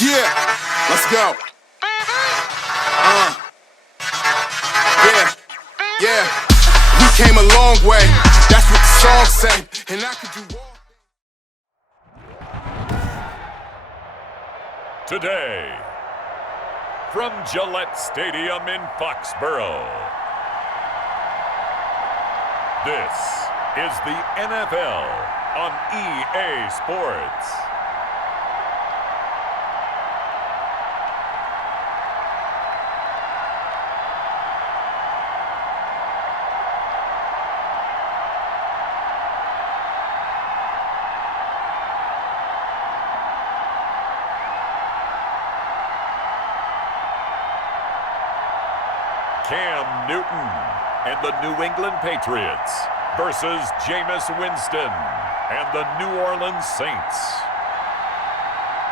Yeah, let's go. Yeah. We came a long way. That's what the song say. And I could do all. Today, from Gillette Stadium in Foxborough, this is the NFL on EA Sports. Cam Newton and the New England Patriots versus Jameis Winston and the New Orleans Saints.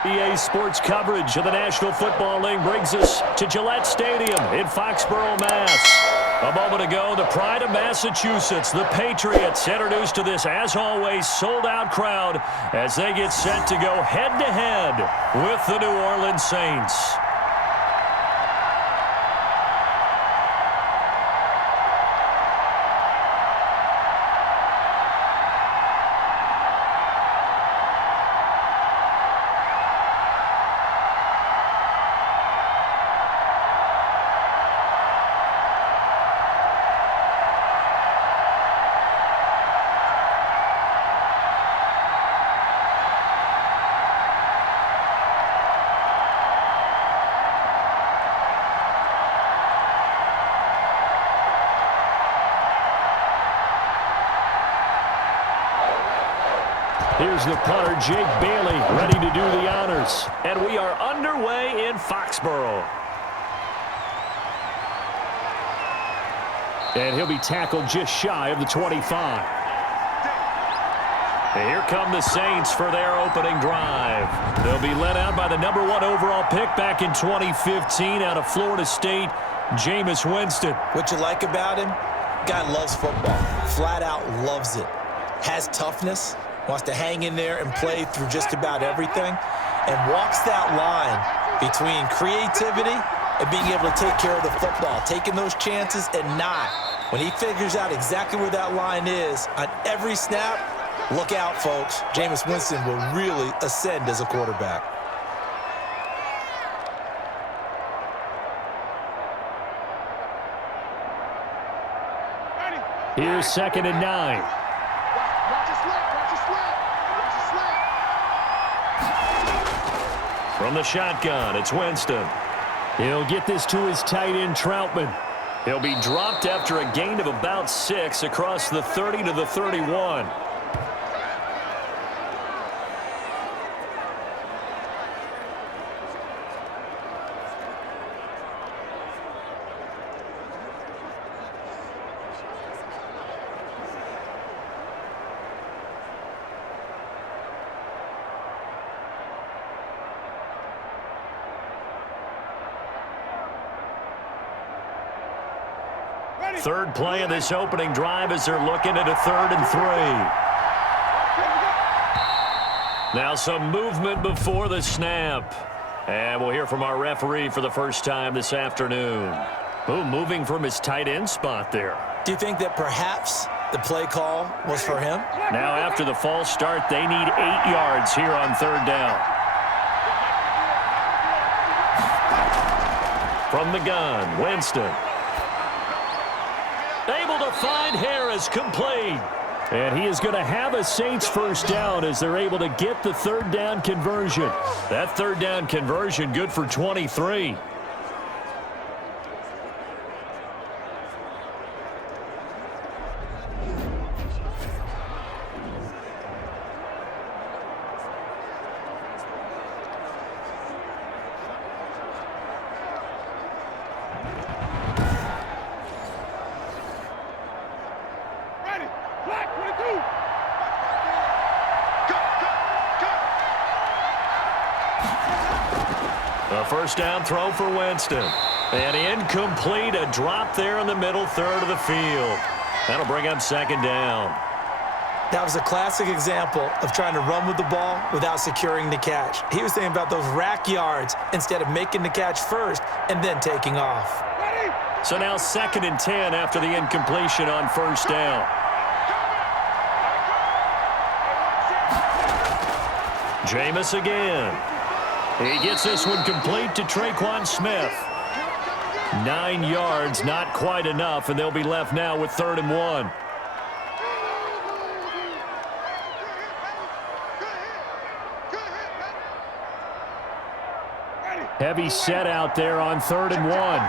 EA Sports coverage of the National Football League brings us to Gillette Stadium in Foxborough, Mass. A moment ago, the pride of Massachusetts, the Patriots, introduced to this, as always, sold-out crowd as they get set to go head-to-head with the New Orleans Saints. Here's the punter, Jake Bailey, ready to do the honors. And we are underway in Foxborough. And he'll be tackled just shy of the 25. And here come the Saints for their opening drive. They'll be led out by the #1 overall pick back in 2015 out of Florida State, Jameis Winston. What you like about him? Guy loves football. Flat out loves it. Has toughness. Wants to hang in there and play through just about everything, and walks that line between creativity and being able to take care of the football, taking those chances and not. When he figures out exactly where that line is on every snap, look out, folks. Jameis Winston will really ascend as a quarterback. Here's 2nd and 9. From the shotgun, it's Winston. He'll get this to his tight end, Troutman. He'll be dropped after a gain of about 6 across the 30 to the 31. Third play of this opening drive as they're looking at a 3rd and 3. Now some movement before the snap. And we'll hear from our referee for the first time this afternoon. Oh, moving from his tight end spot there. Do you think that perhaps the play call was for him? Now after the false start, they need 8 yards here on 3rd down. From the gun, Winston. Able to find Harris, complete. And he is going to have a Saints first down as they're able to get the 3rd down conversion. That 3rd down conversion good for 23. A first down throw for Winston. And incomplete, a drop there in the middle 3rd of the field. That'll bring up 2nd down. That was a classic example of trying to run with the ball without securing the catch. He was thinking about those rack yards instead of making the catch first and then taking off. So now 2nd and 10 after the incompletion on first down. Jameis again. He gets this one complete to Traquan Smith. 9 yards, not quite enough, and they'll be left now with 3rd and 1. Heavy set out there on 3rd and 1.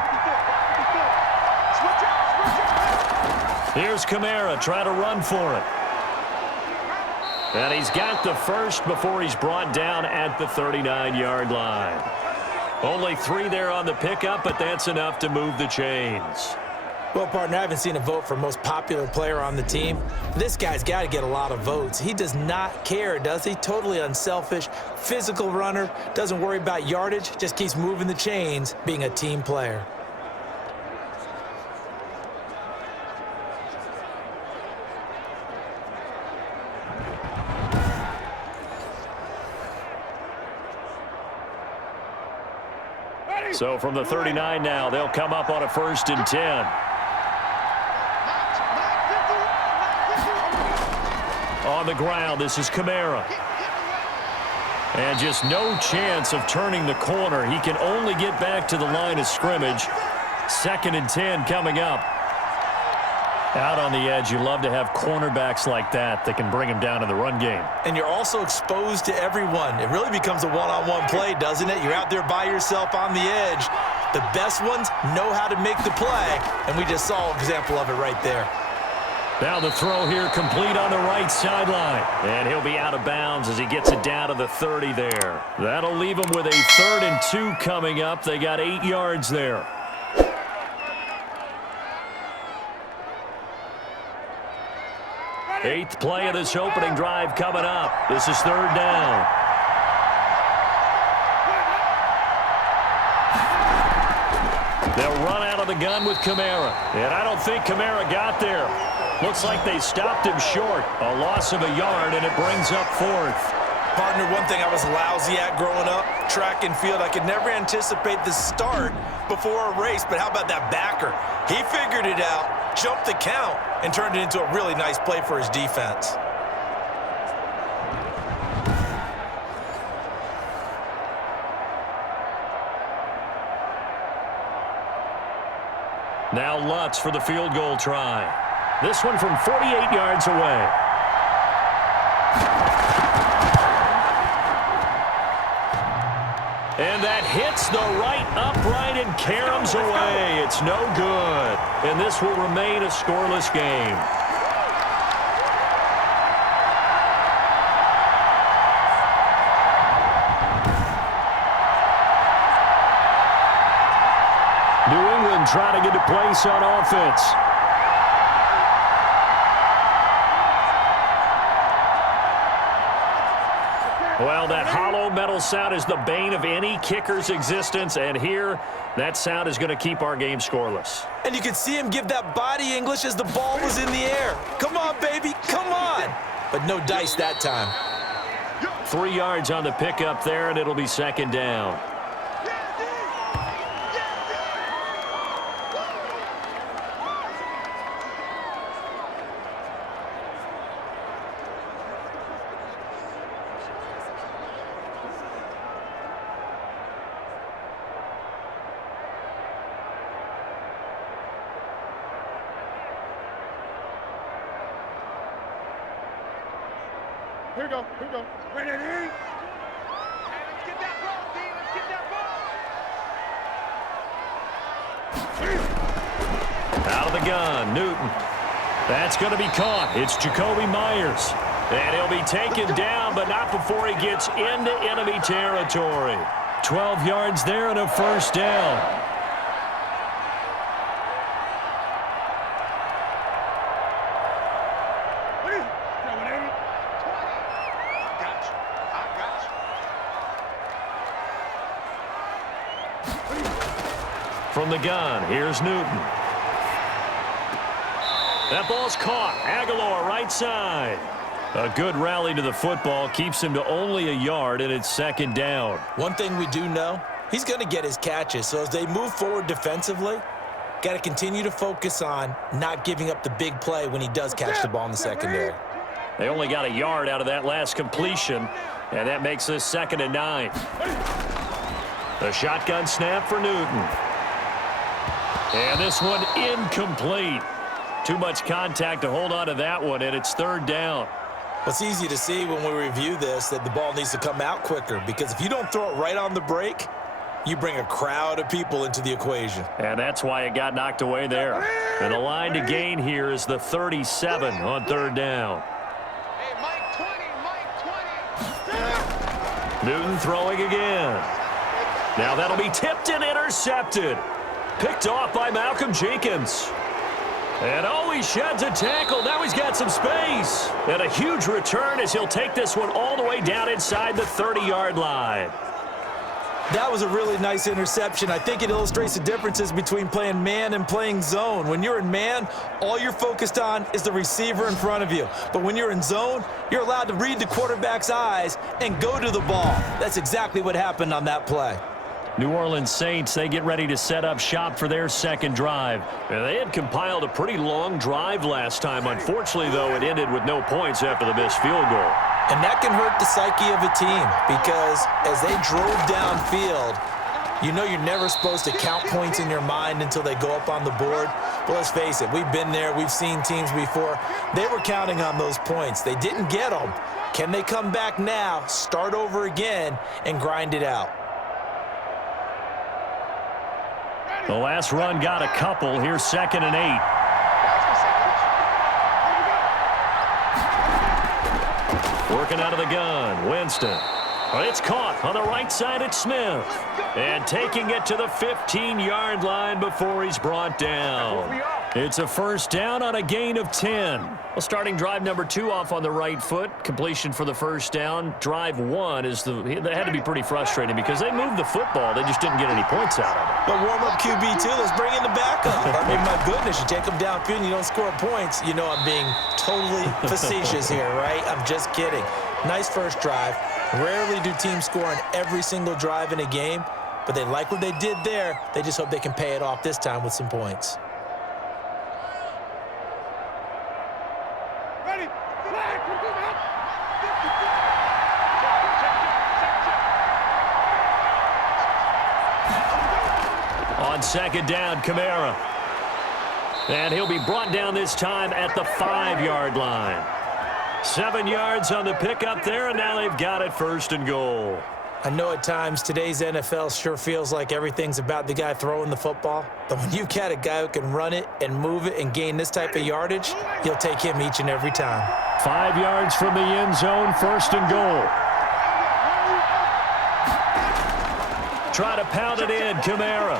Here's Kamara, try to run for it. And he's got the first before he's brought down at the 39-yard line. Only 3 there on the pickup, but that's enough to move the chains. Well, partner, I haven't seen a vote for most popular player on the team. This guy's got to get a lot of votes. He does not care, does he? Totally unselfish, physical runner, doesn't worry about yardage, just keeps moving the chains, being a team player. So from the 39 now, they'll come up on a 1st and 10. On the ground, this is Kamara. And just no chance of turning the corner. He can only get back to the line of scrimmage. 2nd and 10 coming up. Out on the edge, you love to have cornerbacks like that can bring him down in the run game. And you're also exposed to everyone. It really becomes a one-on-one play, doesn't it? You're out there by yourself on the edge. The best ones know how to make the play, and we just saw an example of it right there. Now the throw here complete on the right sideline. And he'll be out of bounds as he gets it down to the 30 there. That'll leave him with a 3rd and 2 coming up. They got 8 yards there. Eighth play of this opening drive coming up. This is 3rd down. They'll run out of the gun with Kamara. And I don't think Kamara got there. Looks like they stopped him short. A loss of a yard, and it brings up 4th. Partner, one thing I was lousy at growing up, track and field, I could never anticipate the start before a race, but how about that backer? He figured it out, jumped the count, and turned it into a really nice play for his defense. Now Lutz for the field goal try. This one from 48 yards away. And that hits the right upright and caroms away. It's no good. And this will remain a scoreless game. New England trying to get a place on offense. Well, that hollow metal sound is the bane of any kicker's existence, and here, that sound is going to keep our game scoreless. And you could see him give that body English as the ball was in the air. Come on, baby, come on. But no dice that time. 3 yards on the pickup there, and it'll be 2nd down. Here we go. Ready? Hey, let's get that ball, D. Let's get that ball. Out of the gun, Newton. That's going to be caught. It's Jacoby Myers. And he'll be taken down, but not before he gets into enemy territory. 12 yards there and a 1st down. From the gun, here's Newton. That ball's caught. Aguilar right side. A good rally to the football keeps him to only a yard, and it's second down. One thing we do know, he's going to get his catches. So as they move forward defensively, got to continue to focus on not giving up the big play when he does catch the ball in the secondary. They only got a yard out of that last completion, and that makes this 2nd and 9. The shotgun snap for Newton. And this one incomplete. Too much contact to hold on to that one, and it's 3rd down. Well, it's easy to see when we review this that the ball needs to come out quicker, because if you don't throw it right on the break, you bring a crowd of people into the equation. And that's why it got knocked away there. And the line to gain here is the 37 on 3rd down. Hey, Mike 20, Mike 20. Newton throwing again. Now that'll be tipped and intercepted. Picked off by Malcolm Jenkins. And he sheds a tackle. Now he's got some space. And a huge return as he'll take this one all the way down inside the 30-yard line. That was a really nice interception. I think it illustrates the differences between playing man and playing zone. When you're in man, all you're focused on is the receiver in front of you. But when you're in zone, you're allowed to read the quarterback's eyes and go to the ball. That's exactly what happened on that play. New Orleans Saints, they get ready to set up shop for their second drive. And they had compiled a pretty long drive last time. Unfortunately, though, it ended with no points after the missed field goal. And that can hurt the psyche of a team, because as they drove downfield, you know you're never supposed to count points in your mind until they go up on the board. But let's face it, we've been there. We've seen teams before. They were counting on those points. They didn't get them. Can they come back now, start over again, and grind it out? The last run got a couple. Here's 2nd and 8. Working out of the gun, Winston. It's caught on the right side at Smith. And taking it to the 15-yard line before he's brought down. It's a 1st down on a gain of 10. Well, starting drive number 2 off on the right foot. Completion for the 1st down. Drive 1 is they had to be pretty frustrating because they moved the football. They just didn't get any points out of it. But warm-up QB2, let's bring in the backup. I mean, my goodness, you take them downfield and you don't score points. You know I'm being totally facetious here, right? I'm just kidding. Nice first drive. Rarely do teams score on every single drive in a game, but they like what they did there. They just hope they can pay it off this time with some points. Ready? Flag! On 2nd down, Kamara. And he'll be brought down this time at the 5-yard line. 7 yards on the pickup there, and now they've got it 1st and goal. I know at times today's NFL sure feels like everything's about the guy throwing the football. But when you've got a guy who can run it and move it and gain this type of yardage, you'll take him each and every time. 5 yards from the end zone, 1st and goal. Try to pound it in, Kamara.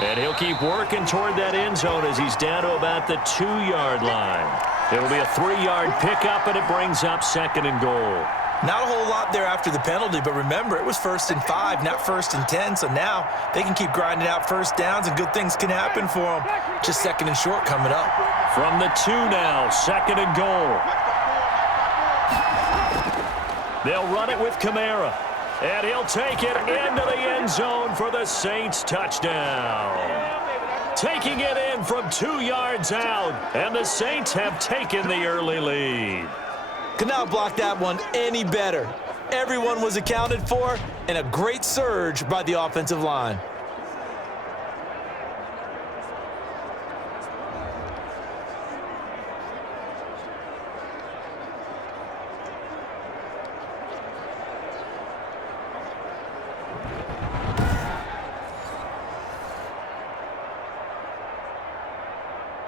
And he'll keep working toward that end zone as he's down to about the 2-yard line. It'll be a 3-yard pickup, and it brings up 2nd and goal. Not a whole lot there after the penalty, but remember, it was 1st and 5, not 1st and 10, so now they can keep grinding out 1st downs, and good things can happen for them. Just 2nd and short coming up. From the 2 now, 2nd and goal. They'll run it with Kamara, and he'll take it into the end zone for the Saints touchdown. Taking it in from 2 yards out, and the Saints have taken the early lead. Could not block that one any better. Everyone was accounted for, and a great surge by the offensive line.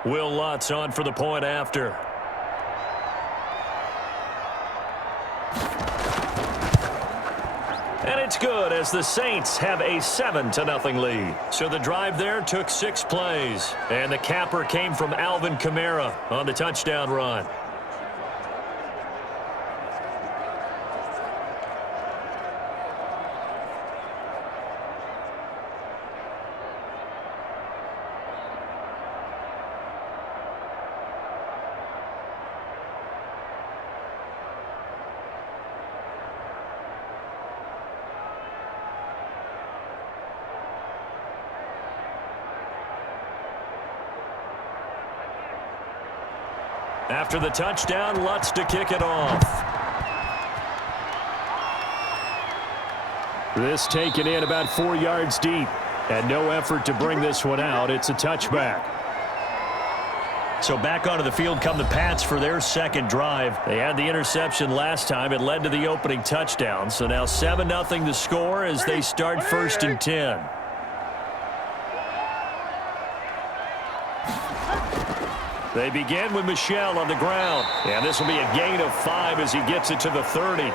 Will Lutz on for the point after. And it's good as the Saints have a 7-0 lead. So the drive there took 6 plays. And the capper came from Alvin Kamara on the touchdown run. After the touchdown, Lutz to kick it off. This taken in about 4 yards deep. And no effort to bring this one out. It's a touchback. So back onto the field come the Pats for their second drive. They had the interception last time. It led to the opening touchdown. So now 7-0 the score as they start 1st and 10. They begin with Michel on the ground. And this will be a gain of 5 as he gets it to the 30.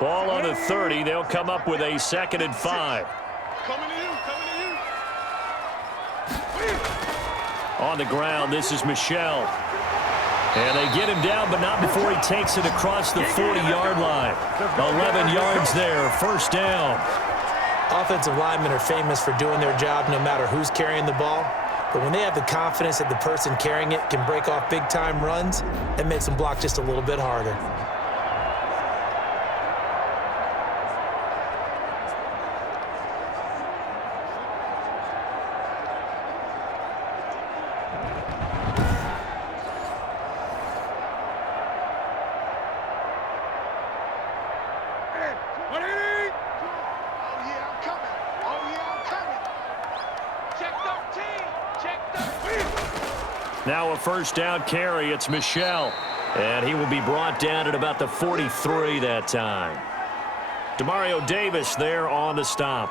Ball on the 30. They'll come up with a 2nd and 5. Coming to you. On the ground, this is Michel. And they get him down, but not before he takes it across the 40-yard line. 11 yards there, 1st down. Offensive linemen are famous for doing their job no matter who's carrying the ball. But when they have the confidence that the person carrying it can break off big-time runs, it makes them block just a little bit harder. Now a 1st down carry. It's Michel. And he will be brought down at about the 43 that time. Demario Davis there on the stop.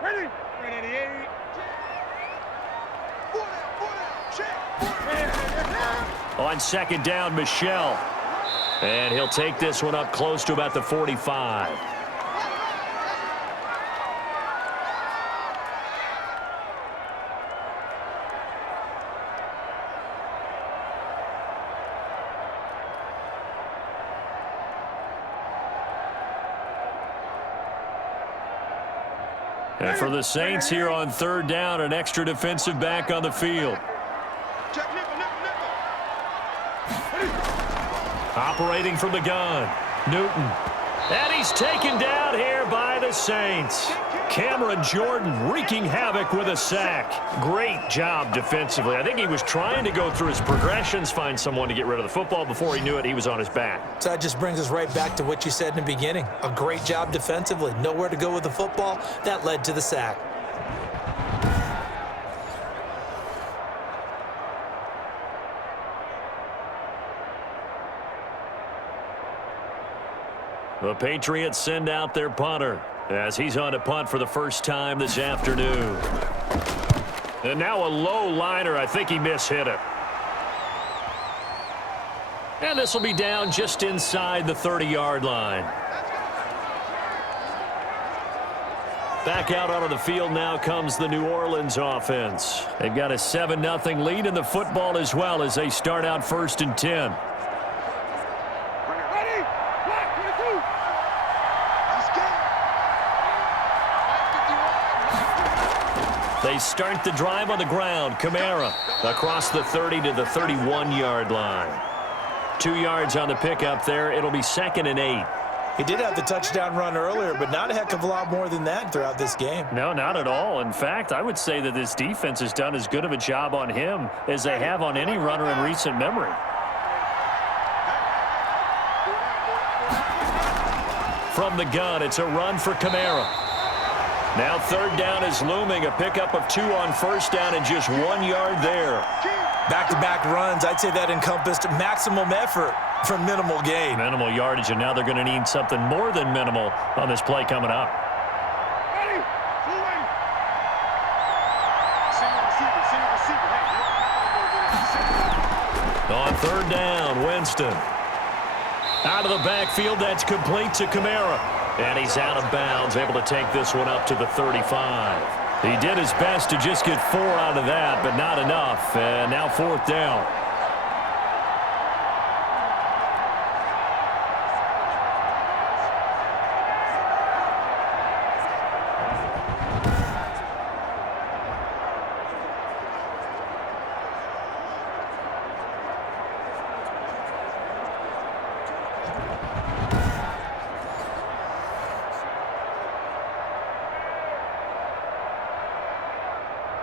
Ready. On 2nd down, Michel. And he'll take this one up close to about the 45. And for the Saints here on 3rd down, an extra defensive back on the field. Operating from the gun, Newton. And he's taken down here by the Saints. Cameron Jordan wreaking havoc with a sack. Great job defensively. I think he was trying to go through his progressions, find someone to get rid of the football. Before he knew it, he was on his back. So that just brings us right back to what you said in the beginning. A great job defensively. Nowhere to go with the football. That led to the sack. The Patriots send out their punter as he's on to punt for the first time this afternoon. And now a low liner. I think he mishit it. And this will be down just inside the 30-yard line. Back out onto the field now comes the New Orleans offense. They've got a 7-0 lead in the football as well as they start out 1st and 10. They start the drive on the ground. Kamara across the 30 to the 31-yard line. 2 yards on the pickup there. It'll be 2nd and 8. He did have the touchdown run earlier, but not a heck of a lot more than that throughout this game. No, not at all. In fact, I would say that this defense has done as good of a job on him as they have on any runner in recent memory. From the gun, it's a run for Kamara. Now 3rd down is looming. A pickup of 2 on 1st down and just 1 yard there. Back-to-back runs, I'd say that encompassed maximum effort for minimal gain. Minimal yardage, and now they're going to need something more than minimal on this play coming up. On 3rd down, Winston. Out of the backfield, that's complete to Kamara. And he's out of bounds, able to take this one up to the 35. He did his best to just get 4 out of that, but not enough. And now 4th down.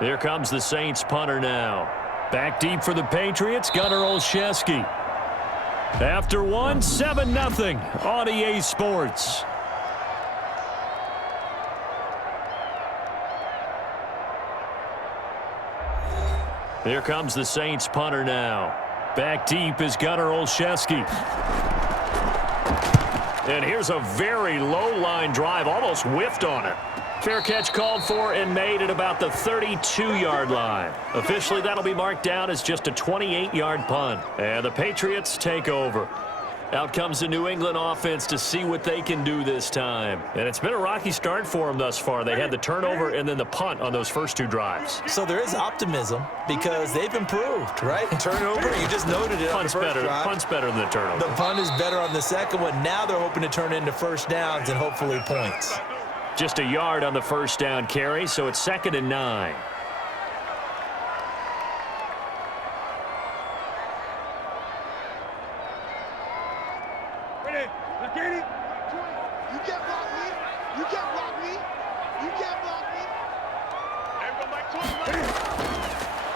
Here comes the Saints punter now. Back deep for the Patriots, Gunnar Olszewski. After one, 7-0 on EA Sports. Here comes the Saints punter now. Back deep is Gunnar Olszewski. And here's a very low line drive, almost whiffed on it. Fair catch called for and made at about the 32-yard line. Officially, that'll be marked down as just a 28-yard punt. And the Patriots take over. Out comes the New England offense to see what they can do this time. And it's been a rocky start for them thus far. They had the turnover and then the punt on those first two drives. So there is optimism because they've improved, right? Turnover, you just noted it. Punt's better. Punt's better than the turnover. The punt is better on the second one. Now they're hoping to turn it into first downs and hopefully points. Just a yard on the first down carry, so it's 2nd and 9. Ready? Let's get it. You can't block me. You can't block me. You can't block me. Everyone like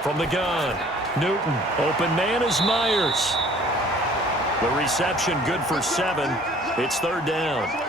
From the gun, Newton. Open man is Myers. The reception good for 7. It's 3rd down.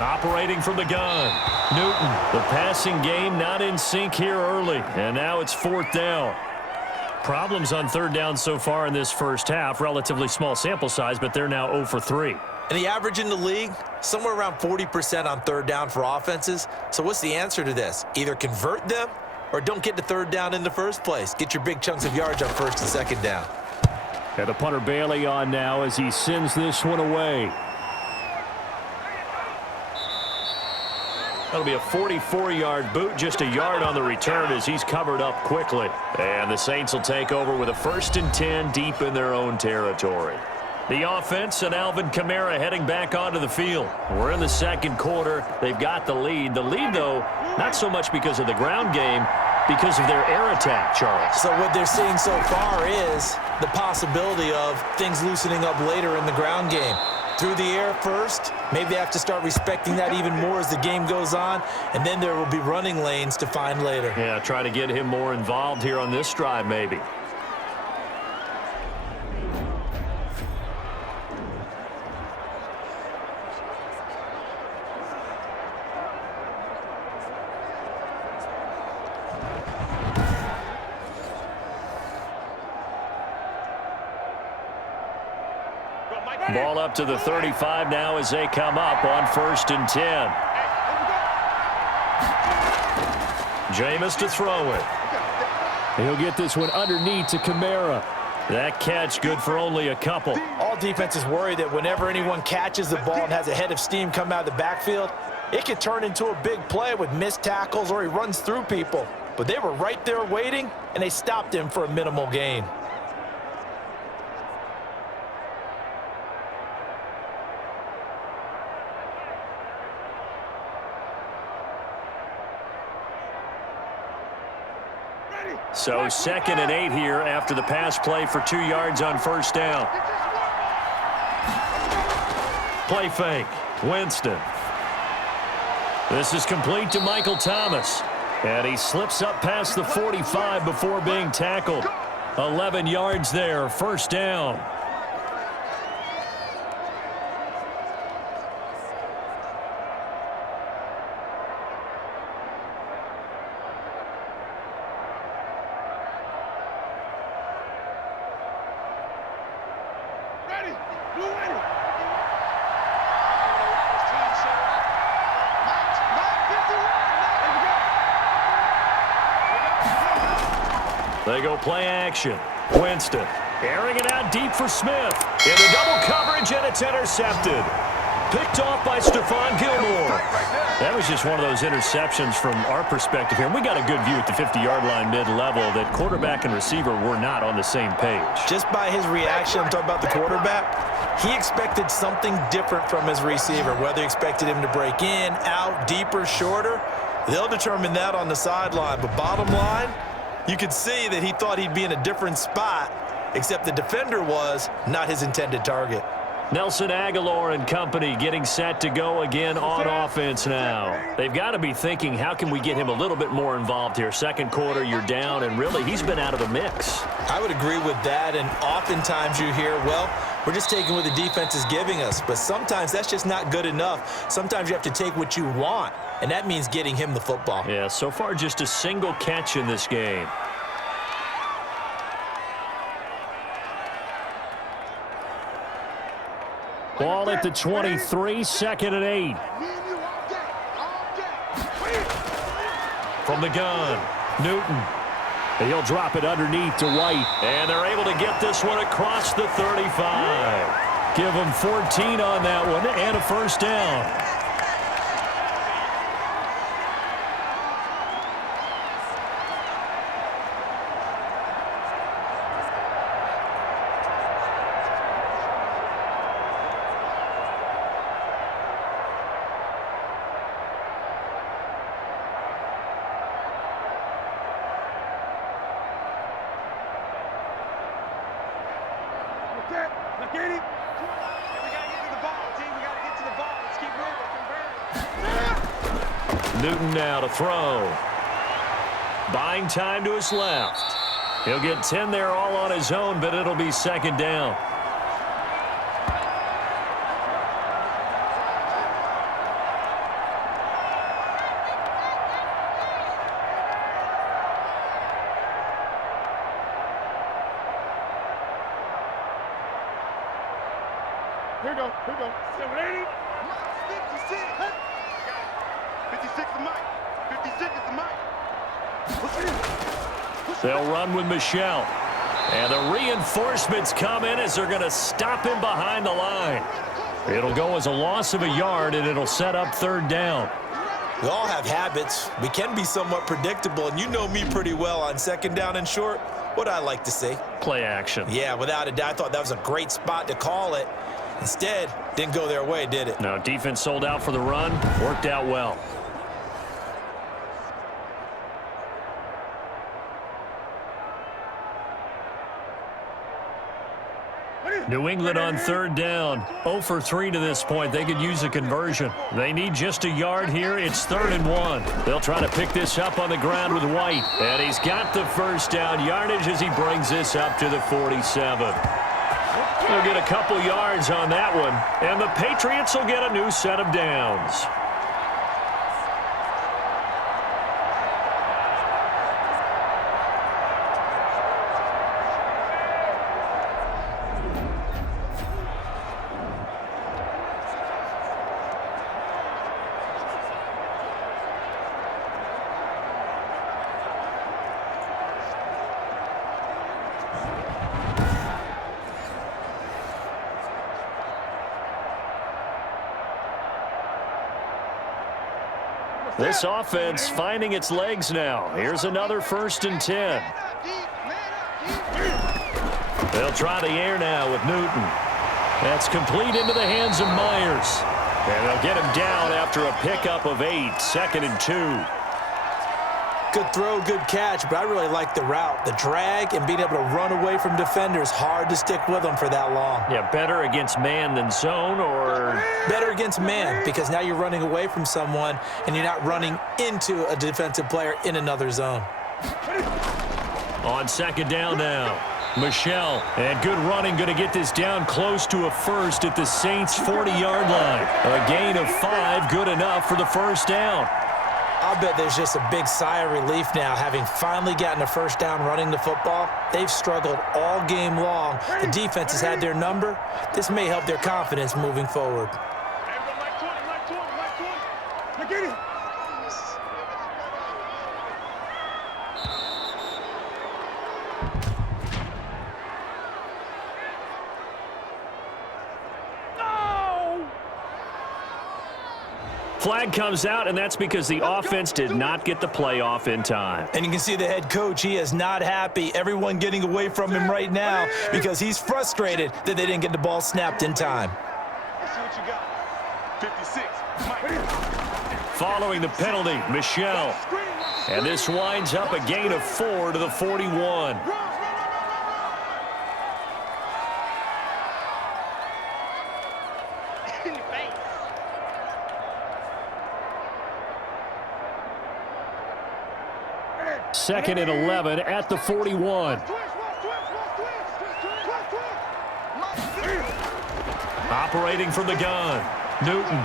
Operating from the gun, Newton. The passing game not in sync here early, and now it's 4th down. Problems on 3rd down so far in this first half. Relatively small sample size, but they're now 0 for 3. And the average in the league, somewhere around 40% on 3rd down for offenses. So what's the answer to this? Either convert them or don't get to 3rd down in the first place. Get your big chunks of yards on 1st and 2nd down. And the punter Bailey on now as he sends this one away. That'll be a 44-yard boot, just a yard on the return as he's covered up quickly. And the Saints will take over with a 1st and 10 deep in their own territory. The offense and Alvin Kamara heading back onto the field. We're in the 2nd quarter. They've got the lead. The lead, though, not so much because of the ground game, because of their air attack, Charles. So what they're seeing so far is the possibility of things loosening up later in the ground game. Through the air first, maybe they have to start respecting that even more as the game goes on, and then there will be running lanes to find later. Yeah, try to get him more involved here on this drive, maybe. Ball up to the 35 now as they come up on 1st and 10. Jameis to throw it. He'll get this one underneath to Kamara. That catch good for only a couple. All defenses worry that whenever anyone catches the ball and has a head of steam come out of the backfield, it could turn into a big play with missed tackles or he runs through people. But they were right there waiting, and they stopped him for a minimal gain. So 2nd and 8 here after the pass play for 2 yards on 1st down. Play fake. Winston. This is complete to Michael Thomas. And he slips up past the 45 before being tackled. 11 yards there, 1st down. They go play action. Winston airing it out deep for Smith. Into double coverage, and it's intercepted. Picked off by Stephon Gilmore. That was just one of those interceptions from our perspective here. And we got a good view at the 50-yard line mid-level that quarterback and receiver were not on the same page. Just by his reaction, I'm talking about the quarterback, he expected something different from his receiver, whether he expected him to break in, out, deeper, shorter. They'll determine that on the sideline. But bottom line, you could see that he thought he'd be in a different spot, except the defender was not his intended target. Nelson Aguilar and company getting set to go again on offense now. They've got to be thinking, how can we get him a little bit more involved here? Second quarter, you're down, and really, he's been out of the mix. I would agree with that, and oftentimes you hear, well, we're just taking what the defense is giving us, but sometimes that's just not good enough. Sometimes you have to take what you want, and that means getting him the football. Yeah, so far just a single catch in this game. Ball at the 23, second and 8. From the gun, Newton. And he'll drop it underneath to White. And they're able to get this one across the 35. Give them 14 on that one and a first down. Newton now to throw. Buying time to his left. He'll get 10 there all on his own, but it'll be second down. Here we go. 780. 56. 56 is Mike. 56 is the Mike. They'll run with Michelle. And the reinforcements come in as they're going to stop him behind the line. It'll go as a loss of a yard, and it'll set up third down. We all have habits. We can be somewhat predictable, and you know me pretty well on second down and short. What I like to see. Play action. Yeah, without a doubt, I thought that was a great spot to call it. Instead, didn't go their way, did it? No, defense sold out for the run. Worked out well. New England on third down. 0 for 3 to this point. They could use a conversion. They need just a yard here. It's 3rd and 1. They'll try to pick this up on the ground with White. And he's got the first down yardage as he brings this up to the 47. They'll get a couple yards on that one. And the Patriots will get a new set of downs. This offense finding its legs now. Here's another 1st and 10. They'll try the air now with Newton. That's complete into the hands of Myers. And they'll get him down after a pickup of 8, 2nd and 2. Good throw, good catch, but I really like the route. The drag and being able to run away from defenders, hard to stick with them for that long. Yeah, better against man than zone, or? Better against man, because now you're running away from someone and you're not running into a defensive player in another zone. On second down now, Michelle, and good running, going to get this down close to a first at the Saints' 40-yard line. A gain of 5, good enough for the first down. I'll bet there's just a big sigh of relief now, having finally gotten a first down running the football. They've struggled all game long. The defense has had their number. This may help their confidence moving forward. Flag comes out, and that's because the offense did not get the play off in time. And you can see the head coach, he is not happy. Everyone getting away from him right now because he's frustrated that they didn't get the ball snapped in time. Let's see what you got. 56. Mike. Following the penalty, Michel. And this winds up a gain of 4 to the 41. Second and 11 at the 41. Operating from the gun, Newton.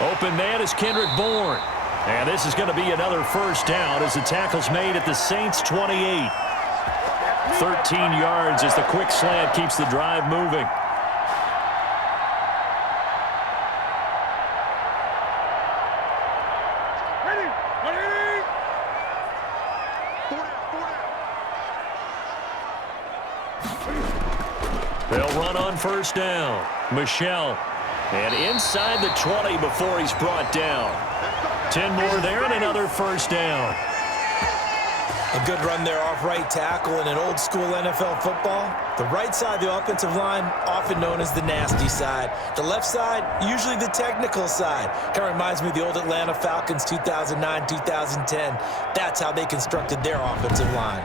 Open man is Kendrick Bourne. And this is going to be another first down as the tackle's made at the Saints' 28. 13 yards as the quick slant keeps the drive moving. They'll run on first down. Michel. And inside the 20 before he's brought down. 10 more there and another first down. A good run there off right tackle in an old school NFL football. The right side of the offensive line, often known as the nasty side. The left side, usually the technical side. Kind of reminds me of the old Atlanta Falcons 2009, 2010. That's how they constructed their offensive line.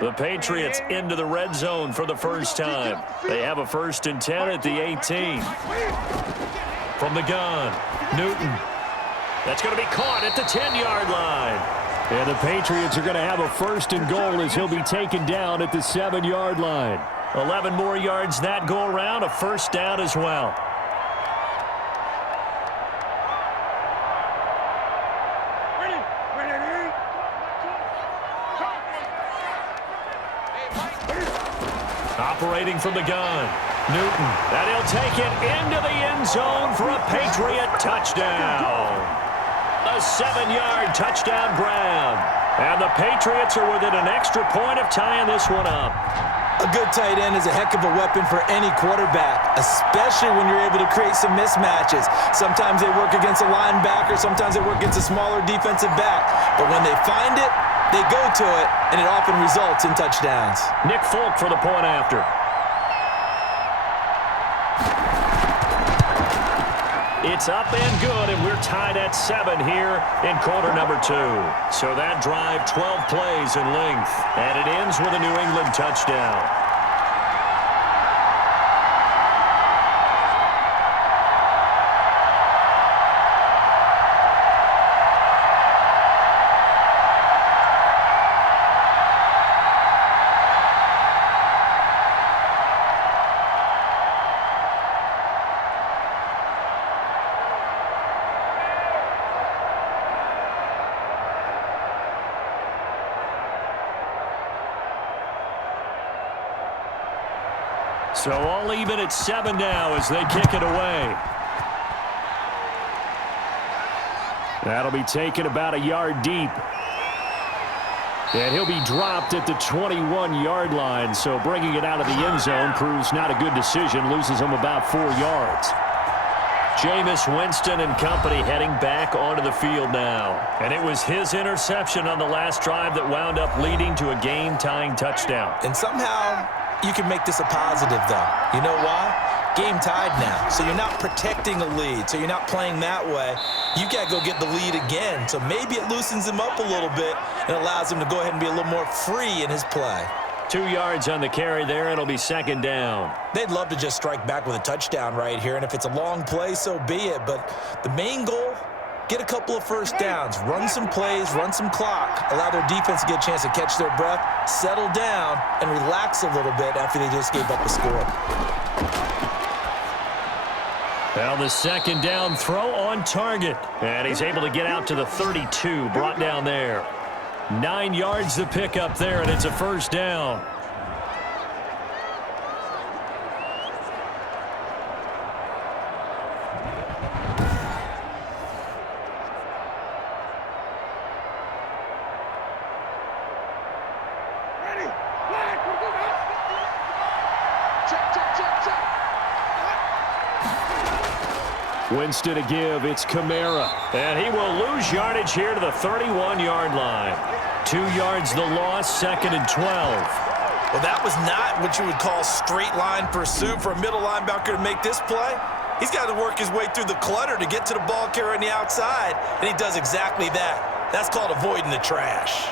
The Patriots into the red zone for the first time. They have a 1st and 10 at the 18. From the gun, Newton. That's going to be caught at the 10-yard line. And the Patriots are going to have a 1st and goal as he'll be taken down at the 7-yard line. 11 more yards that go around, a first down as well. Operating from the gun, Newton. And he'll take it into the end zone for a Patriot touchdown. A 7-yard touchdown grab. And the Patriots are within an extra point of tying this one up. A good tight end is a heck of a weapon for any quarterback, especially when you're able to create some mismatches. Sometimes they work against a linebacker, sometimes they work against a smaller defensive back. But when they find it, they go to it, and it often results in touchdowns. Nick Folk for the point after. It's up and good, and we're tied at 7 here in quarter number 2. So that drive, 12 plays in length, and it ends with a New England touchdown. So all even at 7 now as they kick it away. That'll be taken about a yard deep. And he'll be dropped at the 21-yard line, so bringing it out of the end zone proves not a good decision, loses him about 4 yards. Jameis Winston and company heading back onto the field now. And it was his interception on the last drive that wound up leading to a game-tying touchdown. And somehow you can make this a positive, though. You know why? Game tied now, so you're not protecting a lead, so you're not playing that way. You got to go get the lead again, so maybe it loosens him up a little bit and allows him to go ahead and be a little more free in his play. 2 yards on the carry there. It'll be second down. They'd love to just strike back with a touchdown right here, and if it's a long play, so be it. But the main goal, get a couple of first downs, run some plays, run some clock, allow their defense to get a chance to catch their breath, settle down, and relax a little bit after they just gave up a score. Well, the second down throw on target. And he's able to get out to the 32, brought down there. 9 yards to pick up there, and it's a first down. Check, check, check, check. Winston to give. It's Kamara. And he will lose yardage here to the 31-yard line. 2 yards the loss, 2nd and 12. Well, that was not what you would call straight line pursuit for a middle linebacker to make this play. He's got to work his way through the clutter to get to the ball carrier on the outside, and he does exactly that. That's called avoiding the trash.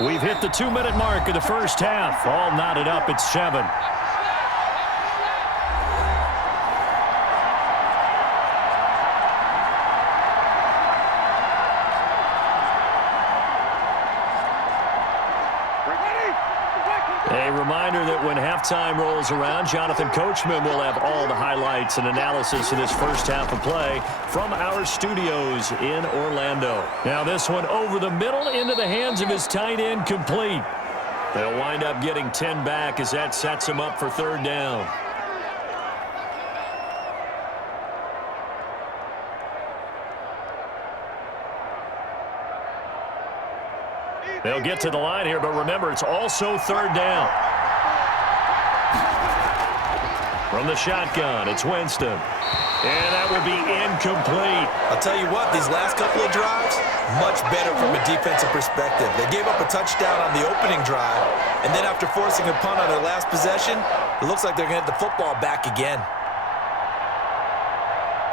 We've hit the 2-minute mark of the first half. All knotted up at 7. A reminder that when halftime rolls around, Jonathan Coachman will have all the highlights and analysis of this first half of play from our studios in Orlando. Now this one over the middle into the hands of his tight end, complete. They'll wind up getting 10 back as that sets him up for 3rd down. They'll get to the line here, but remember, it's also 3rd down. From the shotgun, it's Winston. And that will be incomplete. I'll tell you what, these last couple of drives, much better from a defensive perspective. They gave up a touchdown on the opening drive, and then after forcing a punt on their last possession, it looks like they're going to get the football back again.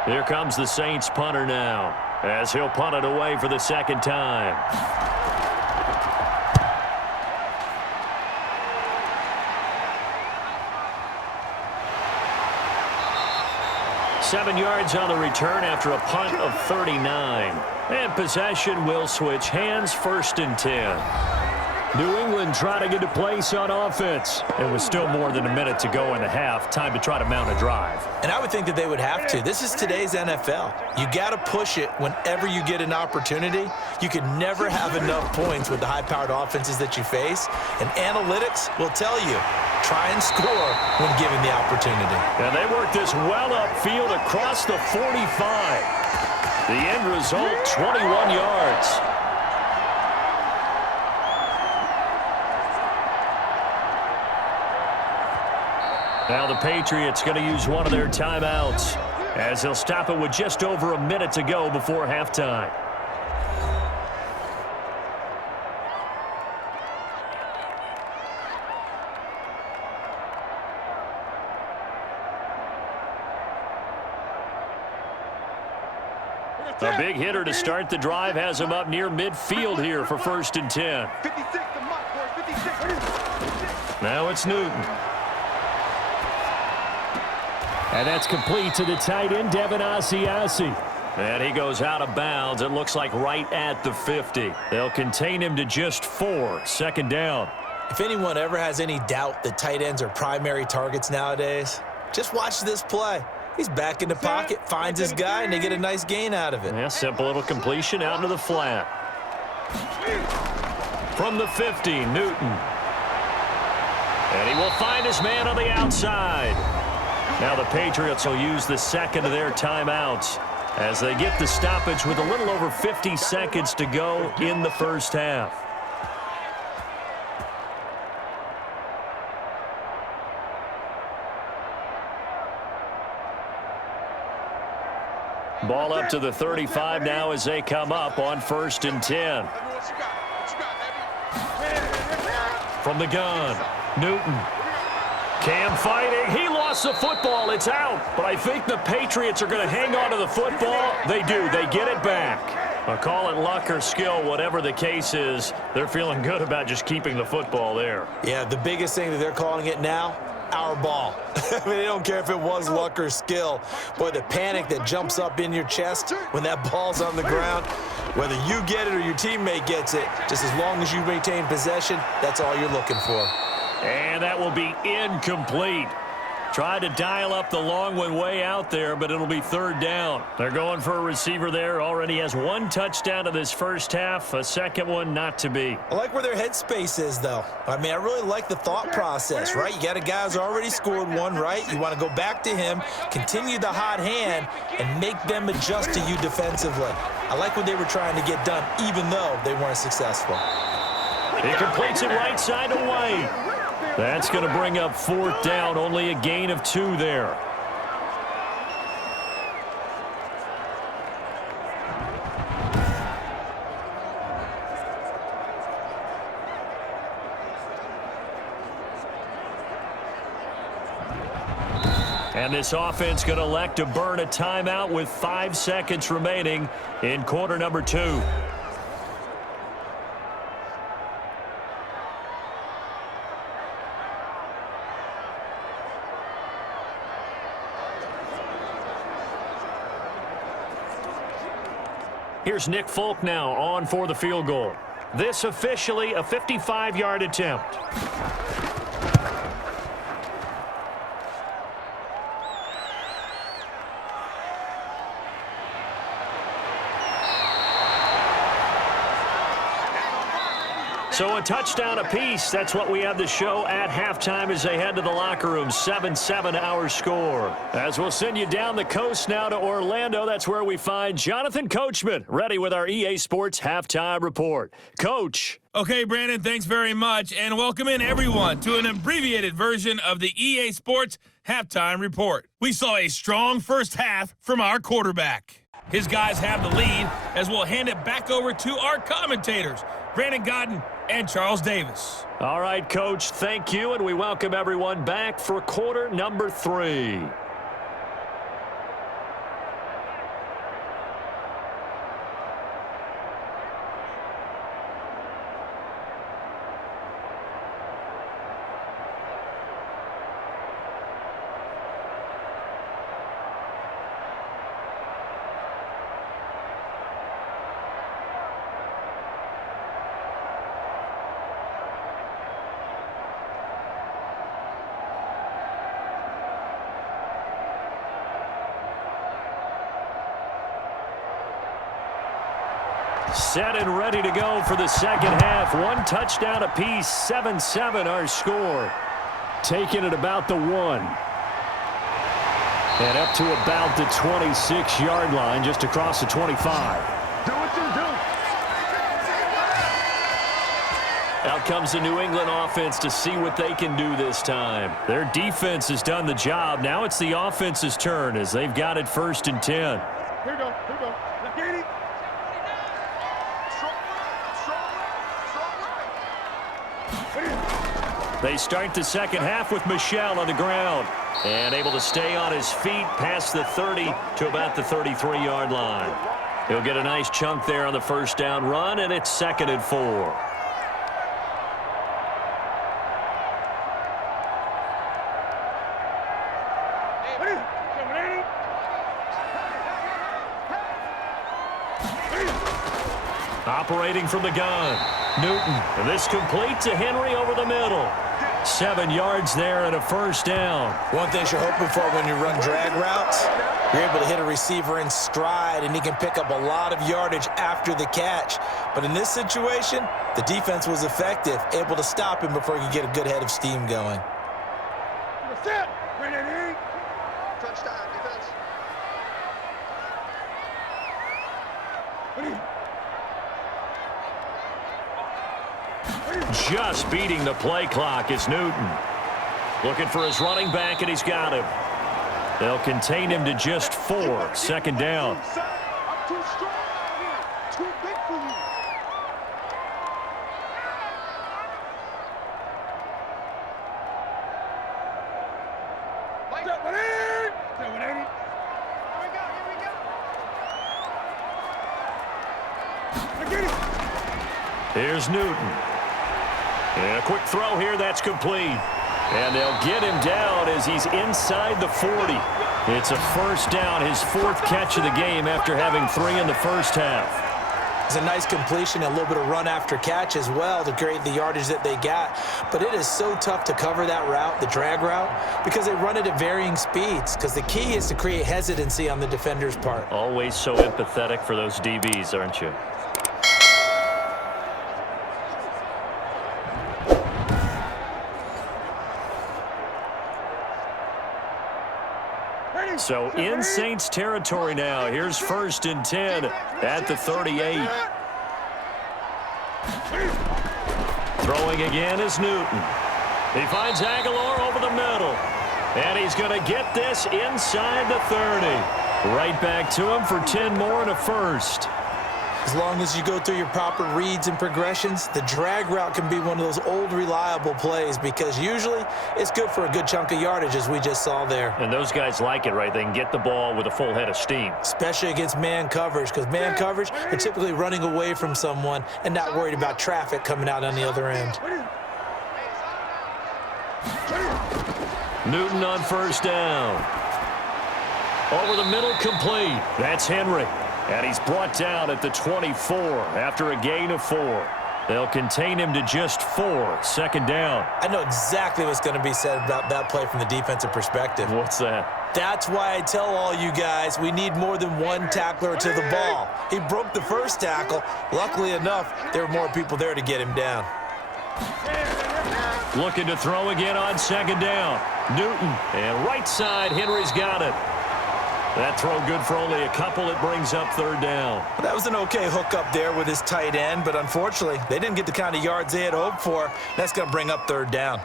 Here comes the Saints punter now, as he'll punt it away for the 2nd time. 7 yards on the return after a punt of 39. And possession will switch hands, 1st and 10. New England trying to get a place on offense. It was still more than a minute to go in the half. Time to try to mount a drive. And I would think that they would have to. This is today's NFL. You got to push it whenever you get an opportunity. You can never have enough points with the high-powered offenses that you face. And analytics will tell you, try and score when given the opportunity. And they work this well upfield across the 45. The end result, 21 yards. Now the Patriots going to use one of their timeouts, as they'll stop it with just over a minute to go before halftime. A big hitter to start the drive has him up near midfield here for 1st and 10. 56 to Mike, boys, 56. Now it's Newton. And that's complete to the tight end, Devin Asiasi. And he goes out of bounds. It looks like right at the 50. They'll contain him to just 4. 2nd down. If anyone ever has any doubt that tight ends are primary targets nowadays, just watch this play. He's back in the pocket, finds his guy, and they get a nice gain out of it. Yeah, simple little completion out into the flat. From the 50, Newton. And he will find his man on the outside. Now the Patriots will use the 2nd of their timeouts as they get the stoppage with a little over 50 seconds to go in the first half. Ball up to the 35 now as they come up on 1st and 10. From the gun, Newton. Cam fighting. He lost the football. It's out. But I think the Patriots are going to hang on to the football. They do. They get it back. I'll call it luck or skill, whatever the case is. They're feeling good about just keeping the football there. Yeah, the biggest thing that they're calling it now, our ball. I mean, they don't care if it was luck or skill. Boy, the panic that jumps up in your chest when that ball's on the ground, whether you get it or your teammate gets it, just as long as you maintain possession, that's all you're looking for. And that will be incomplete. Tried to dial up the long one way out there, but it'll be third down. They're going for a receiver there. Already has one touchdown in this first half, a second one not to be. I like where their headspace is, though. I mean, I really like the thought process, right? You got a guy who's already scored one, right? You want to go back to him, continue the hot hand, and make them adjust to you defensively. I like what they were trying to get done, even though they weren't successful. He completes it right side to White. That's going to bring up fourth down, only a gain of 2 there. And this offense going to elect to burn a timeout with 5 seconds remaining in quarter number 2. Here's Nick Folk now on for the field goal. This officially a 55-yard attempt. So a touchdown apiece. That's what we have the show at halftime as they head to the locker room. 7-7 our score. As we'll send you down the coast now to Orlando. That's where we find Jonathan Coachman ready with our EA Sports halftime report. Coach. Okay, Brandon, thanks very much. And welcome in, everyone, to an abbreviated version of the EA Sports halftime report. We saw a strong first half from our quarterback. His guys have the lead as we'll hand it back over to our commentators, Brandon Godden and Charles Davis. All right, Coach, thank you, and we welcome everyone back for quarter number 3. Set and ready to go for the second half. One touchdown apiece, 7-7 our score. Taking it about the 1. And up to about the 26-yard line, just across the 25. Do what you do. Out comes the New England offense to see what they can do this time. Their defense has done the job. Now it's the offense's turn as they've got it 1st and 10. Here we go. Here we go. Let's get it. They start the second half with Michel on the ground and able to stay on his feet past the 30 to about the 33-yard line. He'll get a nice chunk there on the first down run, and it's 2nd and 4. Operating from the gun, Newton. And this complete to Henry over the middle. 7 yards there and a first down. One thing you're hoping for when you run drag routes, you're able to hit a receiver in stride, and he can pick up a lot of yardage after the catch. But in this situation, the defense was effective, able to stop him before he could get a good head of steam going. Set. Bring it in. Touchdown defense. Just beating the play clock is Newton. Looking for his running back, and he's got him. They'll contain him to just 4. 2nd down. I'm too strong out here. Too big for you. Step it in. Step it in. Here we go. Here we go. I get it. Here's Newton. And a quick throw here, that's complete. And they'll get him down as he's inside the 40. It's a first down, his 4th catch of the game after having 3 in the first half. It's a nice completion, a little bit of run after catch as well to create the yardage that they got. But it is so tough to cover that route, the drag route, because they run it at varying speeds. Because the key is to create hesitancy on the defender's part. Always so empathetic for those DBs, aren't you? So in Saints territory now. Here's 1st and 10 at the 38. Throwing again is Newton. He finds Aguilar over the middle. And he's going to get this inside the 30. Right back to him for 10 more and a first. As long as you go through your proper reads and progressions, the drag route can be one of those old reliable plays because usually it's good for a good chunk of yardage as we just saw there. And those guys like it, right? They can get the ball with a full head of steam. Especially against man coverage because man coverage, they're typically running away from someone and not worried about traffic coming out on the other end. Newton on 1st down. Over the middle, complete. That's Henry. And he's brought down at the 24 after a gain of 4. They'll contain him to just 4. 2nd down. I know exactly what's going to be said about that play from the defensive perspective. What's that? That's why I tell all you guys we need more than one tackler to the ball. He broke the first tackle. Luckily enough, there were more people there to get him down. Looking to throw again on 2nd down. Newton. And right side, Henry's got it. That throw good for only a couple. It brings up 3rd down. That was an okay hook up there with his tight end, but unfortunately, they didn't get the kind of yards they had hoped for. That's going to bring up 3rd down.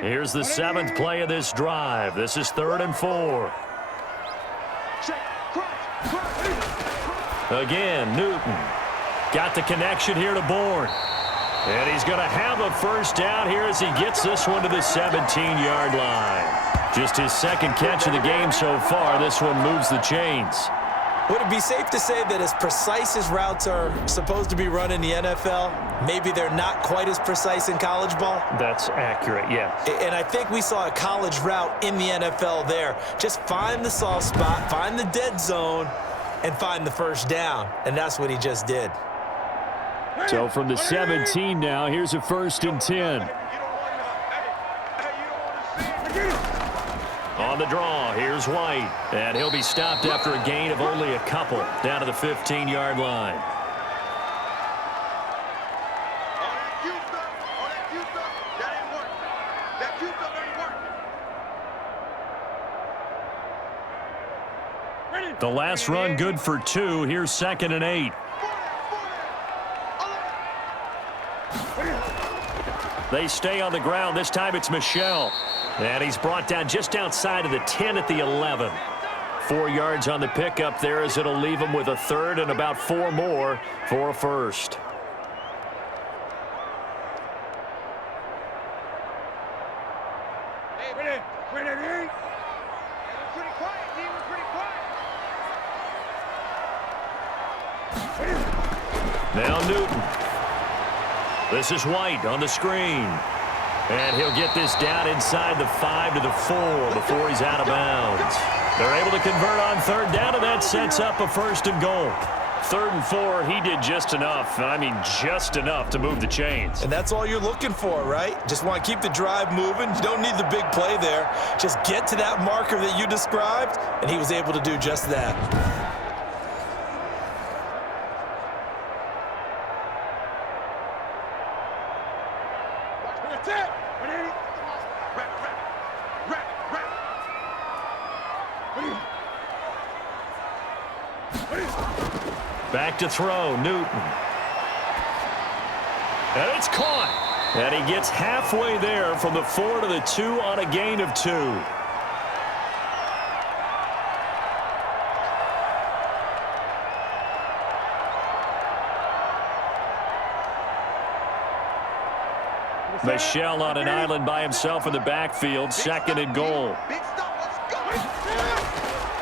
Here's the 7th play of this drive. This is 3rd and 4. Again, Newton. Got the connection here to Bourne. And he's going to have a 1st down here as he gets this one to the 17-yard line. Just his 2nd catch of the game so far. This one moves the chains. Would it be safe to say that as precise as routes are supposed to be run in the NFL, maybe they're not quite as precise in college ball? That's accurate, yeah. And I think we saw a college route in the NFL there. Just find the soft spot, find the dead zone, and find the 1st down. And that's what he just did. So from the 17 now, here's a 1st and 10. On the draw, here's White. And he'll be stopped after a gain of only a couple down to the 15-yard line. The last run good for 2. Here's 2nd and 8. They stay on the ground. This time it's Michel. And he's brought down just outside of the 10 at the 11. 4 yards on the pickup there as it'll leave him with a 3rd and about 4 more for a 1st. Now Newton. This is White on the screen. And he'll get this down inside the 5 to the 4 before he's out of bounds. They're able to convert on 3rd down, and that sets up a 1st and goal. 3rd and 4, he did just enough, and I mean just enough to move the chains. And that's all you're looking for, right? Just want to keep the drive moving. You don't need the big play there. Just get to that marker that you described, and he was able to do just that. Back to throw, Newton. And it's caught. And he gets halfway there from the 4 to the 2 on a gain of 2. Michel on an island by himself in the backfield, 2nd and goal.